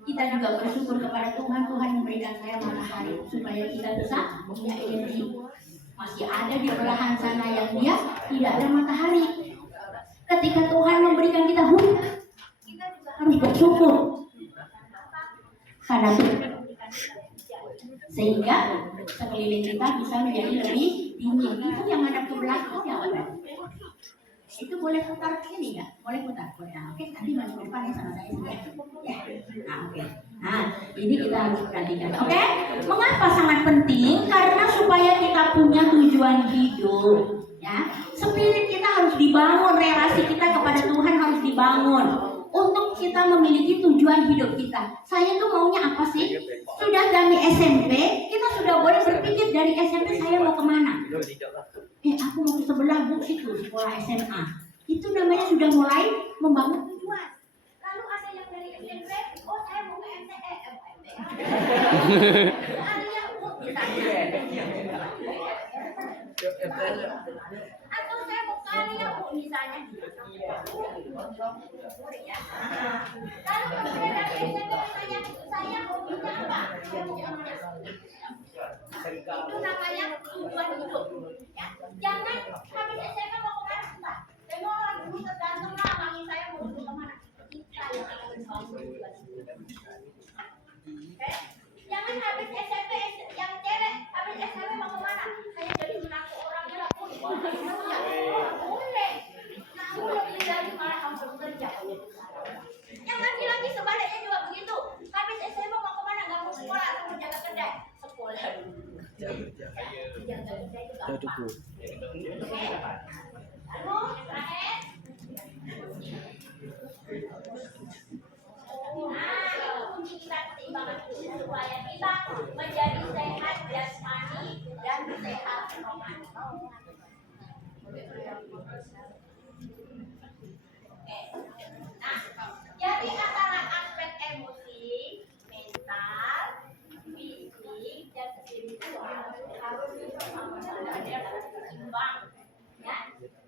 kita juga bersyukur kepada Tuhan. Tuhan memberikan saya matahari supaya kita bisa punya energi. Masih ada di belahan sana yang dia tidak ada matahari. Ketika Tuhan memberikan kita hujan, kita juga harus bersyukur. Karena sehingga sekeliling kita bisa menjadi lebih dingin. Itu yang ada ke belakang ya, itu boleh putar sini ya, boleh putar. Nah, oke, nanti masuk depan ya sama saya sini ya. Nah, oke. Nah, ini kita harus perhatikan. Oke, mengapa sangat penting? Karena supaya kita punya tujuan hidup. Ya, spirit kita harus dibangun, relasi kita kepada Tuhan harus dibangun. Untuk kita memiliki tujuan hidup kita. Saya tuh maunya apa sih? Sudah dari SMP, kita sudah boleh berpikir dari SMP saya mau kemana? Aku mau ke sebelah buk situ, sekolah SMA. Itu namanya sudah mulai membangun tujuan. Lalu ada yang dari SMP, oh saya mau ke MTE. Ada Bu misalnya. Atau saya mau kali Bu misalnya. Lalu kemudian dari SMP saya hobinya apa? Itu namanya tujuan hidup. Ya, jangan habis SMP mau kemana kita? Saya mau orang dulu tergantung lah, mami saya mau dulu kemana? Kita yang akan membangun tujuan hidup. Oke? Jangan habis SMP yang cewek habis SMP mau kemana? Saya jadi menantu orangnya lah pun. Boleh. Nah, lebih lagi malah harus bekerja. Yang laki-laki sebaliknya juga begitu. Habis SMP mau kemana? Nggak mau sekolah, mau jaga kedai. Sekolah dulu. Jaga kedai itu gampang. Oke? Lalu terakhir. Nah, itu kunci kita keseimbangan hidup supaya kita menjadi sehat jasmani dan sehat rohani. Nah, jadi antara aspek emosi, mental, fisik, dan spiritual harus seimbang. Ya,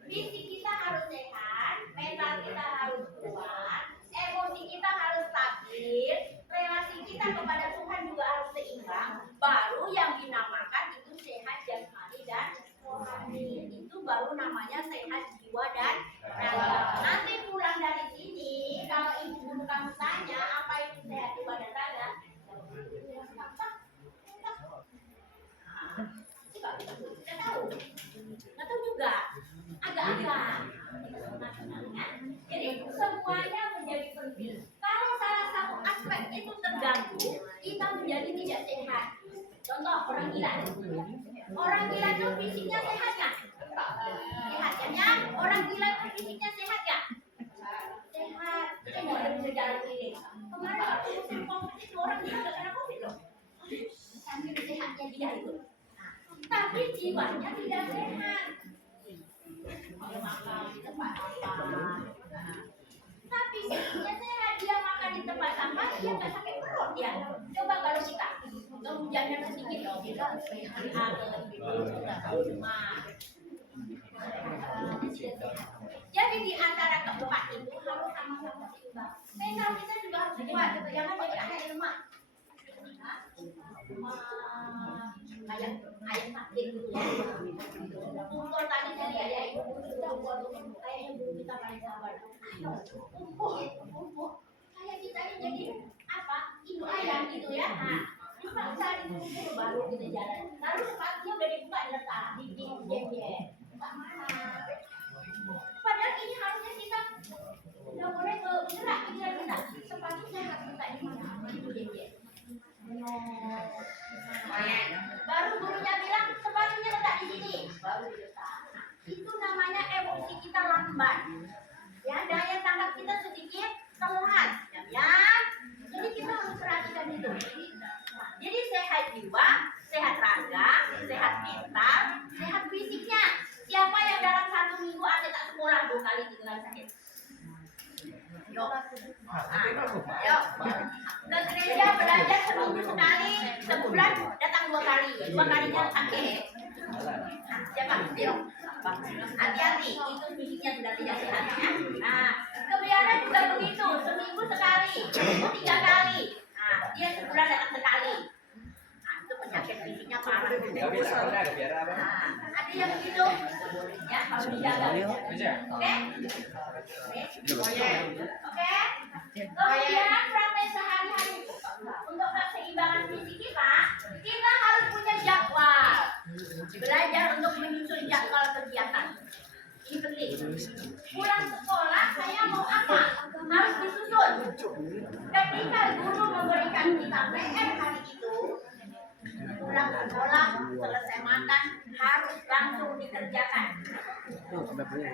fisik kita harus sehat, mental kita harus kuat, emosi kita harus stabil, relasi kita kepada Tuhan juga harus seimbang. Baru yang dinamakan itu sehat jasmani dan rohani. Itu baru namanya sehat jiwa dan raga. Nanti pulang dari sini, kalau ibu guru kamu tanya apa itu sehat jiwa dan raga, nggak tahu juga, agak-agak. Jadi semuanya menjadi penting. Kalau salah satu aspek itu terganggu, kita menjadi tidak sehat. Contoh orang gila. Orang gila itu fisiknya sehat nggak? Sehat ya? Orang gila itu fisiknya sehat nggak? Sehat. Kita nggak bisa jalan keliling. Kemarin waktu musim COVID itu orang gila nggak kena COVID loh. Sampai sehatnya dia itu. Tapi jiwanya tidak sehat. Dia makan di tempat sampah. Tapi fisiknya sehat, dia makan di tempat sampah, dia nggak sakit perut ya. Coba kalau kita hujannya sedikit loh, kita jadi di antara keempat itu harus sama-sama seimbang. Mental kita juga harus kuat, jangan jadi anak lemah. Kayak sakit gitu ya. Kumpul tadi dari ayah ibu kita kumpul kayak ibu kita paling sabar. Kumpul kayak kita ini jadi apa? Ibu ayam gitu ya. Nah, dipaksa dikumpul baru kita jalan. Lalu sepatunya udah dibuka letak di jember. Padahal ini harusnya kita nggak boleh bergerak pikiran kita. Sepatu sehat kita di mana? Di jember. Baru gurunya bilang sepatunya letak di sini, baru diletak. Itu namanya emosi kita lambat. Ya, daya tangkap kita sedikit telat. Ya, jadi kita harus perhatikan itu. Jadi sehat jiwa, sehat raga, sehat mental, sehat fisiknya. Siapa yang dalam 1 minggu ada tak sekolah 2 kali 3 kali sakit? Yuk, yuk. Ke gereja belajar seminggu sekali, sebulan datang 2 kali, 2 kalinya sakit. Siapa? Yuk. Hati-hati, itu fisiknya sudah tidak sehat ya. Nah, kebiasaan kali, 3 kali. Nah, dia sebulan datang sekali. Nah, itu penyakit fisiknya parah. Nah, ada yang begitu, ya kalau dijaga. Oke? Oke? Kemudian praktek sehari-hari untuk keseimbangan fisik kita harus punya jadwal. Belajar untuk menyusun jadwal kegiatan. Ini penting. Pulang sekolah saya mau apa? Harus disusun. Ketika guru memberikan kita PR hari itu, pulang sekolah selesai makan harus langsung dikerjakan.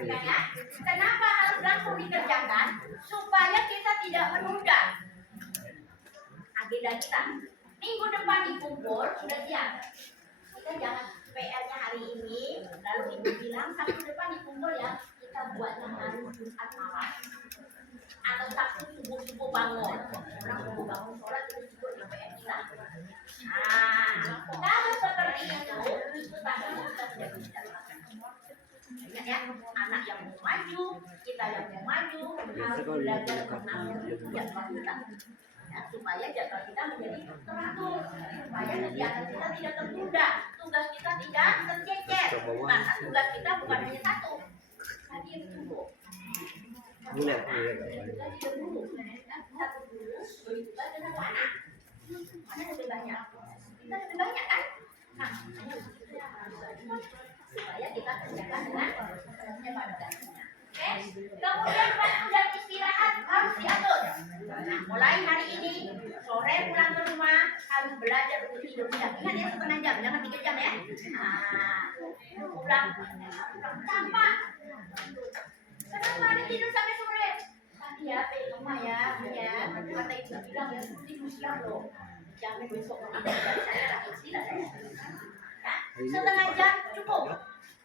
Ya? Kenapa harus langsung dikerjakan? Supaya kita tidak menunda agenda kita. Minggu depan dikumpul sudah siap. Kita jangan PR-nya hari ini, lalu ibu bilang Sabtu depan dikumpul ya, kita buatnya hari Jumat malam atau Sabtu subuh bangun. Orang subuh bangun sholat terus ikut di PR kita. Nah, kalau seperti itu tadi kita sudah bicara. Ya, anak yang mau maju, kita yang mau maju harus belajar mengatur jadwal kita. Ya, supaya jadwal kita menjadi teratur, supaya kegiatan kita tidak tertunda, tugas kita tidak tercecer. Karena tugas kita bukan hanya satu, tadi yang tunggu. Kita tidak dulu, satu dulu, tugas dengan mana? Mana lebih banyak? Kita lebih banyak kan? Nah, supaya kita kerjakan dengan sepadan. Oke, kemudian waktu dan istirahat harus diatur. Nah, mulai hari ini sore pulang ke rumah harus belajar untuk tidur. Ingat ya, setengah jam, jangan 3 jam ya. Nah, pulang tanpa. Kenapa ada tidur sampai sore? Tadi ya, rumah ya, kata ibu bilang ya, tidur siang loh. Jangan besok saya istirahat ya. Setengah jam cukup.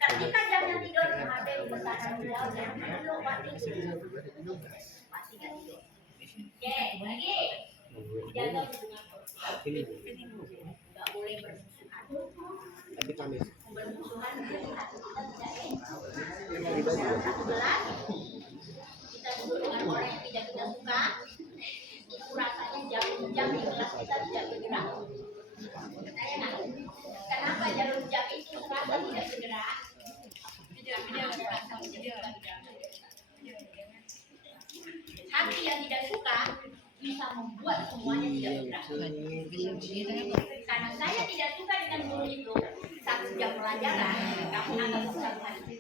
Ketika jamnya tidur, ada yang bertahan di dalam yang belum mati tidur. Masih nggak tidur. Oke, lagi. Jaga hubungan. Nggak boleh bermusuhan. Bermusuhan menjadi hati kita tidak enak. Satu gelas, kita duduk dengan orang yang tidak kita suka. Itu rasanya jam di gelas kita tidak bergerak. Saya nggak. Kenapa jarum jam itu terasa tidak bergerak? Hati yang tidak suka bisa membuat semuanya tidak bergerak. Karena saya tidak suka dengan guru itu, 1 jam pelajaran, kamu anggap 1 hari.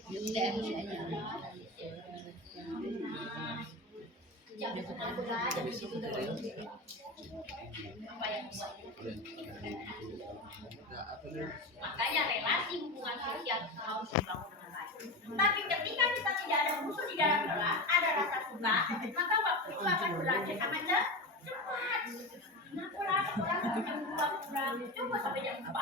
Jam setengah jam di situ terus. Apa yang makanya relasi hubungan sosial harus dibangun dengan baik. Tapi ketika kita tidak ada musuh di dalam kelas, ada rasa suka, maka waktu itu akan belajar akan cepat. Kenapa kurang? Coba sampai jam 4.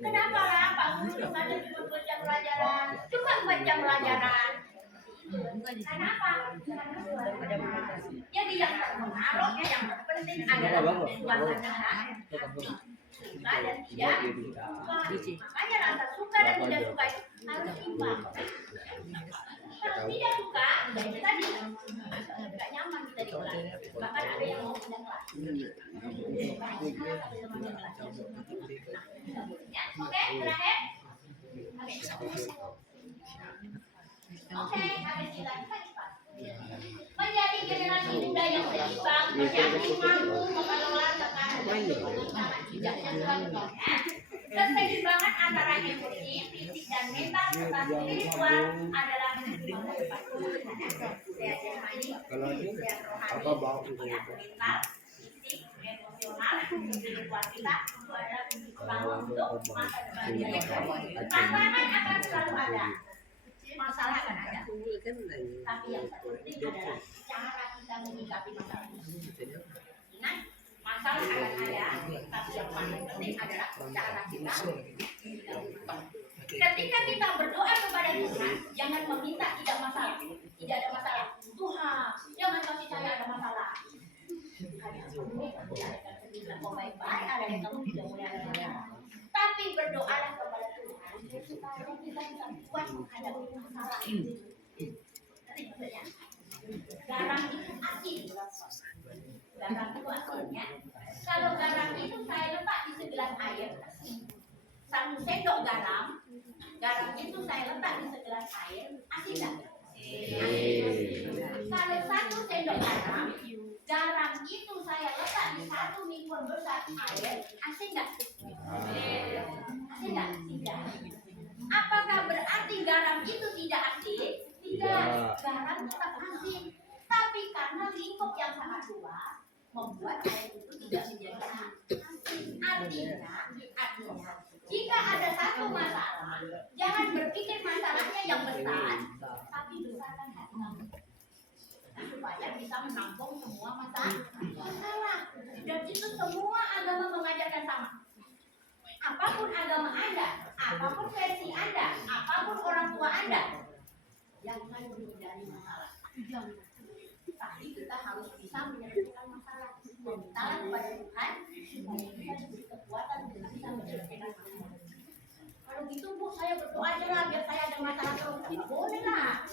Kenapa lah Pak Guru ada cuma 2 jam pelajaran? Cuma 4 jam pelajaran. Kenapa? Jadi yang terpengaruh, yang terpenting adalah suasana hati, suka dan tidak suka. Makanya rasa suka dan tidak suka itu harus seimbang. Kalau tidak suka, jadi tadi nggak nyaman kita di kelas. Bahkan ada yang mau pindah kelas. Oke, terakhir. Oke, habis dilanjutkan Pak. Menjadi generasi muda yang seimbang, yang mampu mengelola tekanan dan keseimbangan antara emosi, fisik dan mental serta spiritual adalah pertimbangan depan. Sehat jasmani, sehat rohani, sehat mental, fisik, emosional, spiritual kita itu adalah pertimbangan untuk masa depan kita. Tantangan akan selalu ada. Masalah kan ada, tapi yang terpenting adalah cara kita menyikapi masalah itu. Ingat, masalah akan ada, tapi yang paling penting adalah cara kita. Ketika kita berdoa kepada Tuhan, jangan meminta tidak masalah, tidak ada masalah. Tuhan, jangan kasih saya ada masalah. Baik-baik, ada yang kamu tidak boleh ada masalah. Tapi berdoalah kepada Tuhan supaya kita bisa kuat menghadapi masalah. Garam itu asin. Garam itu asinnya. Kalau garam itu saya letak di segelas air, 1 sendok garam. Garam itu saya letak di segelas air, asin nggak? Kalau 1 sendok garam, garam itu saya letak di 1 mingguan besar air, asin nggak? Asin nggak? Tidak. Apakah berarti garam itu tidak asin? Tidak. Garam tetap asin. Tapi karena lingkup yang sangat luas, membuat air itu tidak menjadi asin. Artinya, jika ada satu masalah, jangan berpikir masalahnya yang besar, tapi besarkan hati kamu. Supaya bisa menampung semua masalah. Dan itu semua agama mengajarkan sama. Apapun agama Anda, apapun versi Anda, apapun orang tua Anda, jangan menghindari masalah. Tapi kita harus bisa menyelesaikan masalah. Memintalah kepada Tuhan supaya kita diberi kekuatan untuk bisa menyelesaikan masalah. Kalau gitu Bu, saya berdoa aja lah biar saya ada masalah terus. Tidak boleh lah.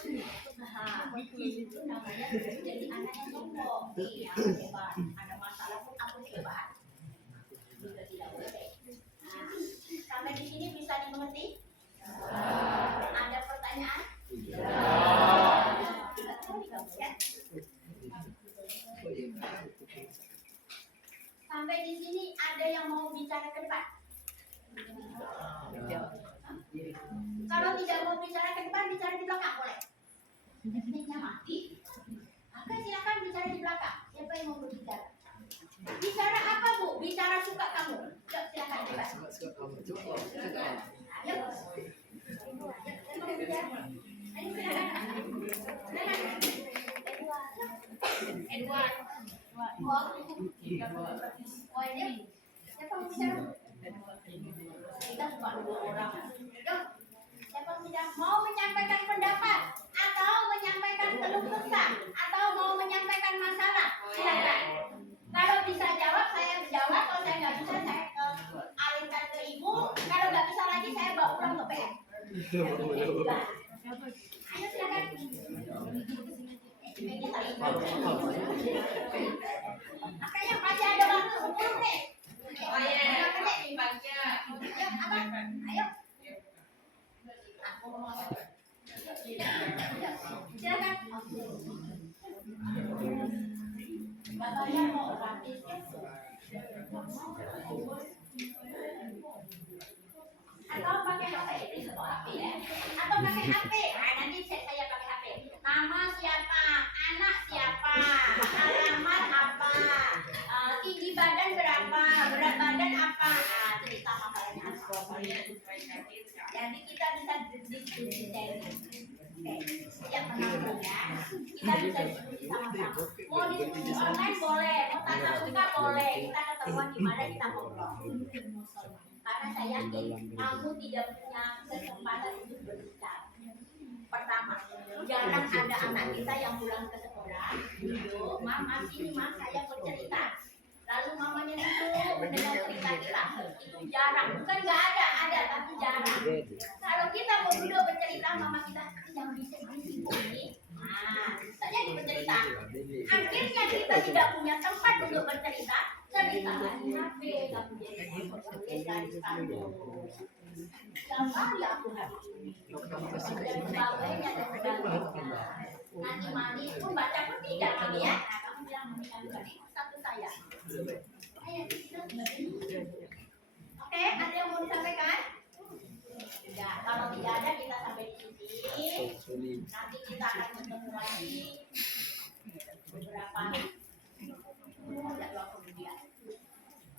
Nah, itu namanya jadi anak yang sombong. Iya, hebat. Ada masalah pun aku hebat. Juga tidak boleh. Nah, sampai di sini bisa dimengerti? Ada pertanyaan? Sampai di sini ada yang mau bicara ke depan? Kalau tidak mau bicara ke depan, bicara di belakang boleh. Tekniknya mati. Oke, silakan bicara di belakang. Siapa yang mau berbicara? Bicara apa Bu? Bicara suka kamu. Yuk, silakan bebas. Ayo. Edward. Oh ini siapa mau bicara? Kita cuma 2 orang. Yuk, siapa mau menyampaikan pendapat atau menyampaikan keluh kesah atau mau menyampaikan masalah? Silakan. Kalau bisa jawab saya jawab, kalau saya nggak bisa saya alihkan ke ibu. Kalau nggak bisa lagi saya bawa pulang ke PR. Ayo silakan. Makanya masih ada waktu 10 menit. Oh iya, baca. Ayo, apa? Ayo. Aku mau apa? Silakan. Bapaknya mau gratis ya? Atau pakai HP, ini sebuah HP ya? Atau pakai HP? Nah, nanti saya pakai HP. Nama siapa? Anak siapa? Alamat apa? Tinggi badan berapa? Berat badan apa? Nah, cerita masalahnya apa? Jadi kita bisa diskusi sharing. Oke, siap menampung ya. Kita bisa diskusi sama-sama. Mau diskusi online boleh, mau tatap muka boleh. Kita ketemuan di mana kita ngobrol. Karena saya yakin kamu tidak punya kesempatan untuk berbicara. Pertama, jarang ada anak kita yang pulang ke sekolah, duduk, mama sini mas saya bercerita. Lalu mamanya duduk mendengar cerita kita. Itu jarang, bukan nggak ada tapi jarang. Kalau kita mau duduk bercerita, mama kita yang bisa ini. Nah, saya bercerita. Akhirnya kita tidak punya tempat untuk bercerita. Cerita di HP, kamu jadi dari kantor. Gampang ya aku hari ini. Dan sebagainya dan sebagainya. Nanti mami pun baca pun tidak mami ya. Nah, kamu bilang mami kan tadi satu saya. Oke, ada yang mau disampaikan? Tidak. Kalau tidak ada kita sampai di sini. Nanti kita akan bertemu lagi beberapa jadwal kemudian.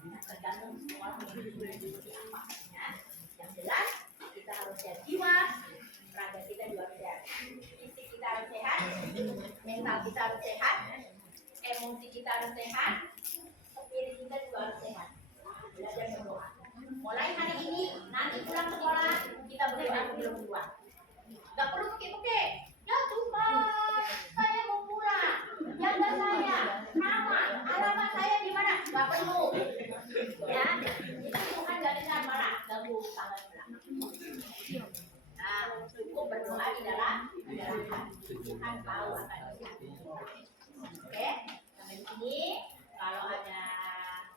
Tergantung semua mengikuti apa ya. Yang jelas kita harus sehat jiwa, raga kita juga harus sehat, fisik kita harus sehat, mental kita harus sehat, emosi kita harus sehat, spirit kita juga harus sehat. Belajar berdoa. Mulai hari ini nanti pulang sekolah kita berdoa sebelum keluar. Gak perlu pakai. Ya Tuhan, saya mau pulang. Jaga saya, nama, alamat saya di mana? Gak perlu. Ya, kita Tuhan gak dengar marah, ganggu tangan belakang. Nah, cukup berdoa di dalam hati. Tuhan tahu apa yang kita. Oke? sini kalau ada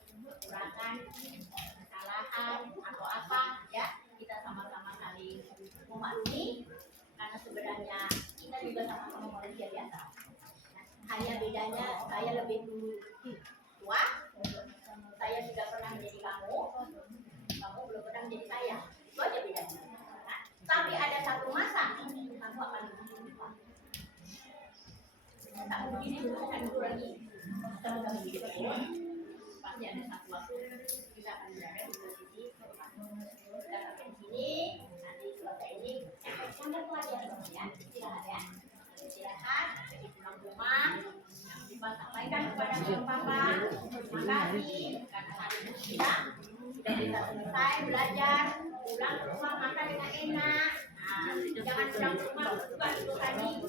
kekurangan, kesalahan atau apa ya kita sama-sama saling memaklumi karena sebenarnya kita juga sama-sama manusia biasa. Hanya bedanya saya lebih tua, saya sudah pernah menjadi kamu, kamu belum pernah menjadi saya. Itu aja bedanya. Nah, tapi ada satu masa kamu akan berubah. Tak begini dulu kan dulu lagi. Kalau kamu begini betul, pasti ada satu waktu kita akan berada di posisi kita sampai di sini. Nanti selesai ini, sampai pelajaran ya, istirahat ya. Istirahat, jadi pulang rumah. Jangan sampaikan kepada papa, terima kasih karena hari ini kita sudah bisa selesai belajar, pulang ke rumah makan dengan enak. Nah, jangan pulang ke rumah bukan itu tadi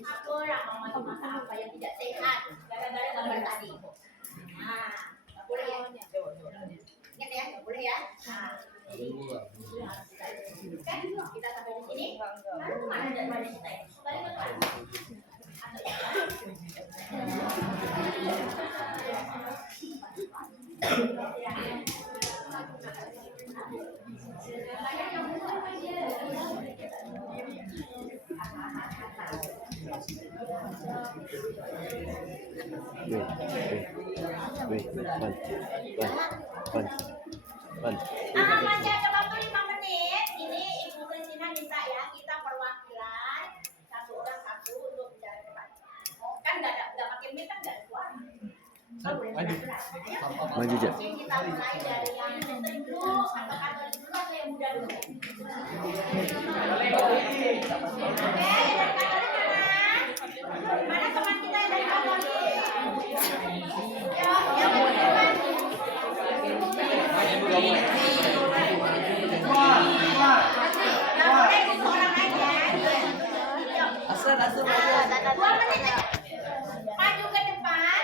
apa yang mau masak apa yang tidak sehat gara-gara gambar tadi. Nah, nggak boleh ya. Ingat ya, nggak boleh ya. Nah, jadi oke, kita sampai di sini. Lalu kemana jadwalnya kita ya? Balik ke kelas. Atau ya? Masih ada waktu 5 menit. Ini Ibu Kristina minta ya kita perwakilan satu orang satu untuk bicara depan. Kan nggak pakai mic kan nggak ada suara. Maju aja. Kita mulai dari yang dulu atau Katolik dulu atau yang muda dulu. Oke, dari Katolik mana? Mana teman kita yang dari Katolik? Ya, yang depan. Asal 2 menit aja. Maju ke depan.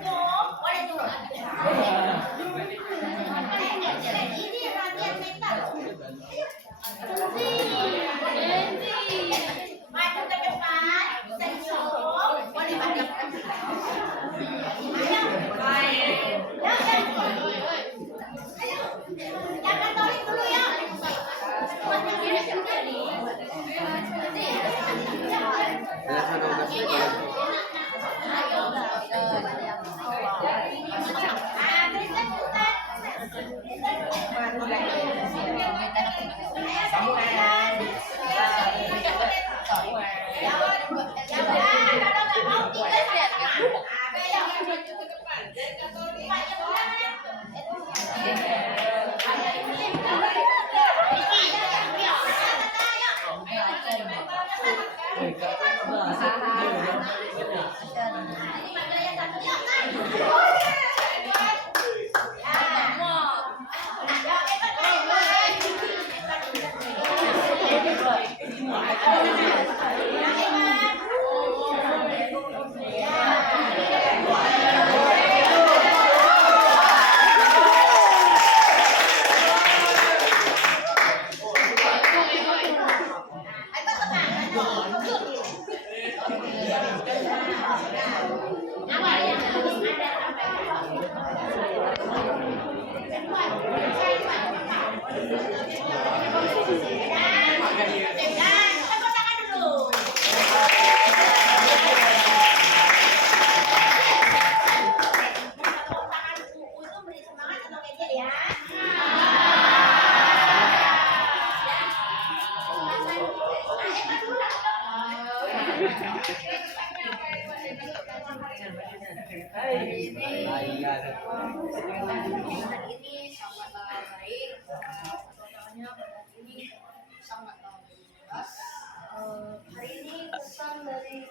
Tuh, boleh turun. Ini latihan mental. Maju ke depan. Senyum. Boleh balik. Ayo. Yang Katolik dulu ya. Ini sangat baik, contohnya pada ini sangat jelas. Hari ini pesan dari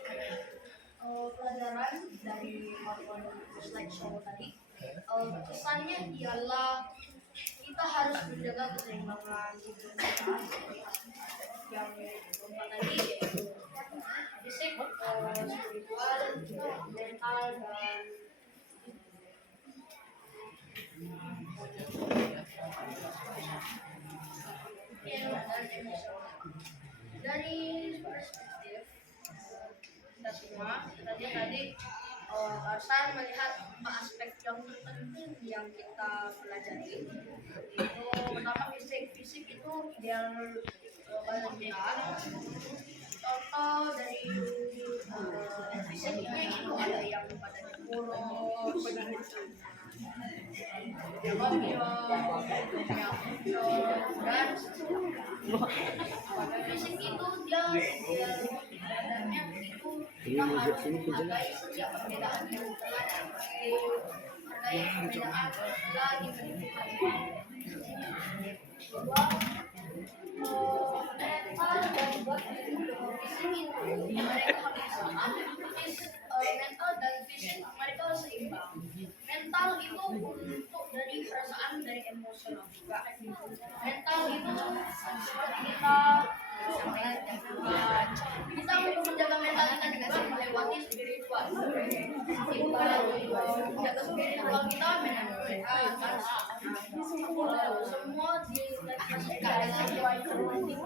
pelajaran dari slideshow tadi, pesannya ialah kita harus menjaga keseimbangan hidup kita yang keempat tadi, yaitu fisik, spiritual, mental, dan dari perspektif kita semua tadi Saya melihat 4 aspek yang terpenting yang kita pelajari. Itu pertama fisik. Fisik itu ideal badan kita. Contoh dari fisik ini itu ada yang badannya kurus, yang gombrong, yang gendut, dan pada fisik itu dia ideal badannya itu kita harus menghargai setiap perbedaan yang telah menghargai perbedaan telah diberikan. Kedua, mental dan fisik itu mereka sama, mental dan fisik mereka seimbang. Mental itu untuk dari perasaan, dari emosional juga. Mental itu seperti kita untuk menjaga mental kita juga melewati spiritual. Kita menjaga spiritual kita menjaga semua diaplikasikan dengan standing dan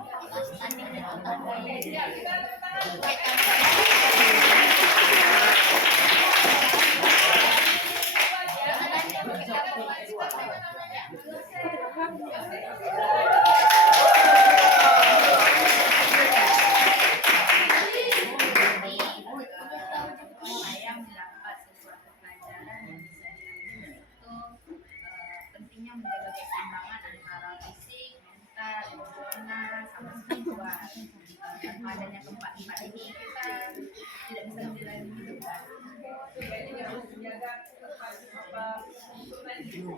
saya mendapat sesuatu pelajaran yang bisa diambil itu pentingnya menjaga keseimbangan antara fisik, mental, emosional, sama spiritual. Tanpa adanya keempat-empat ini kita tidak bisa menjalani hidup kan. Jadi harus menjaga apa terima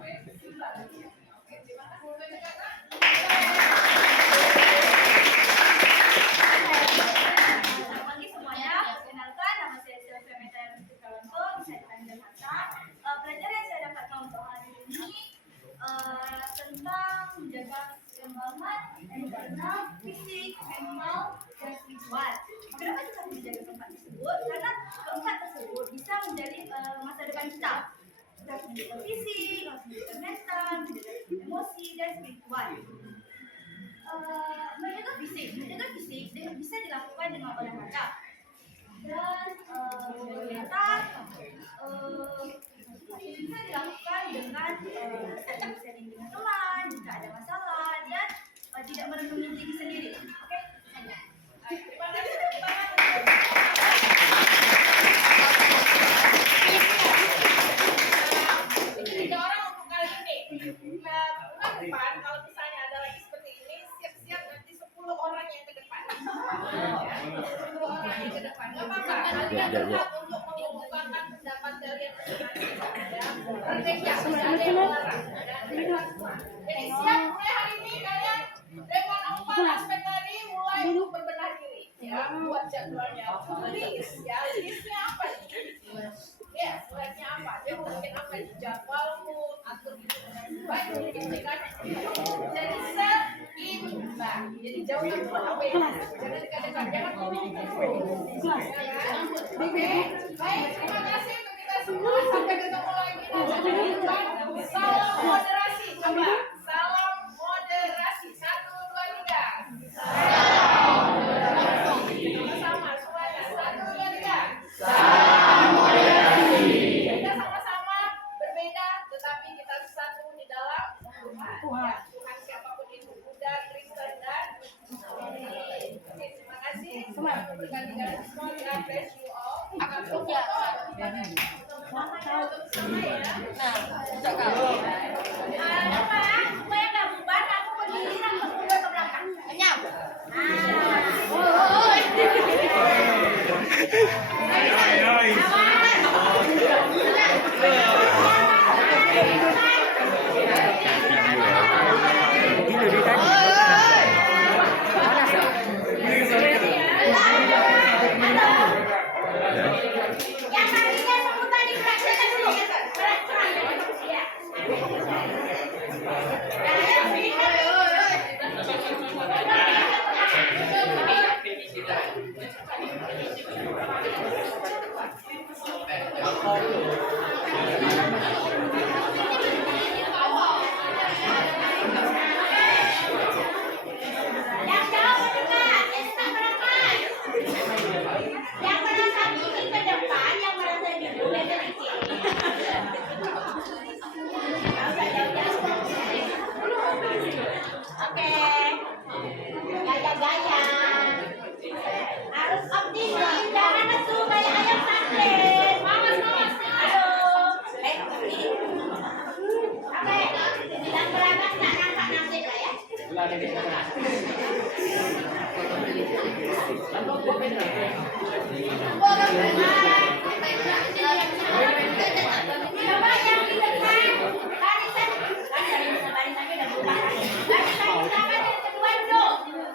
Pagi semuanya, perkenalkan nama saya Sylvia Metan Fitriawanto, bisa dipanggil Hatta. Pelajaran yang saya dapatkan untuk hari ini tentang menjaga keseimbangan emosional, fisik, mental, dan spiritual. Kenapa kita harus menjaga keempat tersebut? Karena keempat tersebut bisa menjadi masa depan kita. Kita harus menjaga fisik, harus menjaga mental, menjaga emosi, dan spiritual. Menjaga fisik bisa dilakukan dengan olahraga dan ternyata bisa dilakukan dengan sharing dengan teman jika ada masalah dan tidak merenungi diri sendiri. Oke? Terima kasih. Tiga orang untuk kali ini. Bulan depan kalau misalnya ada lagi seperti ini, siap-siap nanti 10 orang yang ke depan. 10 orang yang ke depan. Gak apa-apa. Kalian berhak untuk mengungkapkan pendapat kalian masing-masing. Ya. Merdeka. Tidak ada yang melarang. Jadi siap mulai hari ini kalian dengan 4 aspek tadi mulai untuk berbenah diri. Ya, buat jadwalnya. List. Ya, listnya apa nih? Ya, buatnya apa? Dia mau bikin apa di jadwalmu, atur gitu dengan baik, gitu kan? Jadi seimbang. Jadi jauhkan buat apa ya? Jangan dekat-dekat, jangan ngomong. Oke, baik. Terima kasih untuk kita semua. Sampai ketemu lagi di depan. Salam moderasi, coba. Salam moderasi. 1, 2, 3. Sama-sama semuanya. 1, 2, 3. Kita sama-sama berbeda, tetapi kita satu di dalam Tuhan. Ya, Tuhan siapapun itu, Buddha, Kristen, dan Muslim. Oke, terima kasih. Semoga berkali kali semua. God bless you all. Akan foto sama ya. Nah, sejak kamu. Supaya nggak bubar, aku berdiri langsung mundur ke belakang. Kenyang. Yang tadinya sebutan digerak-gerakkan dulu. Yang jauh ke depan, yang tak berangkat. Yang merasa tinggi ke depan, yang merasa bingung, yang Coba yang di depan. Barisan. Barisannya udah berubah. Barisan pertama dan kedua dulu.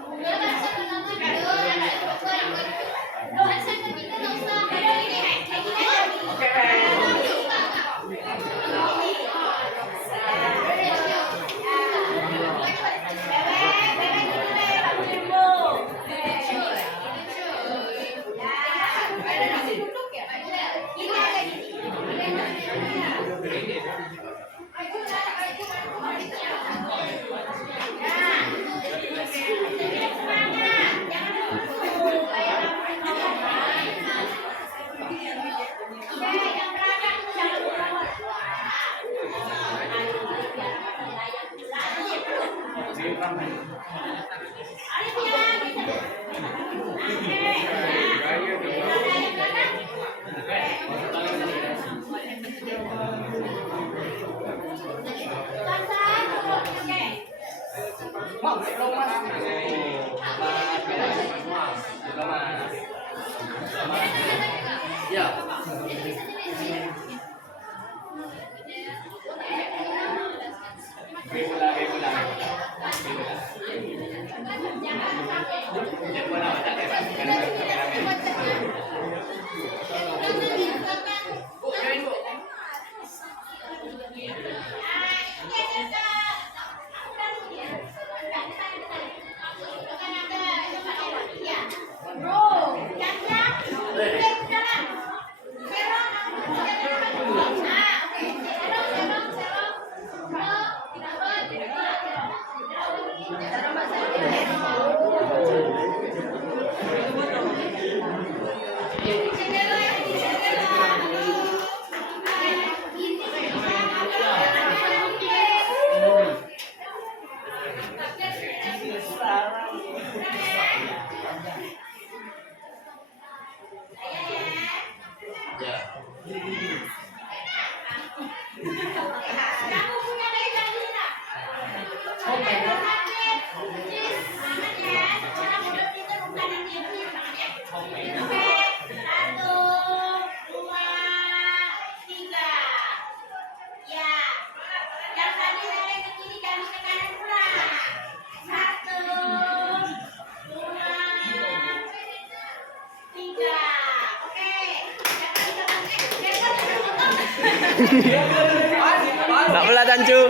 Tak pula Tancu.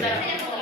Oke.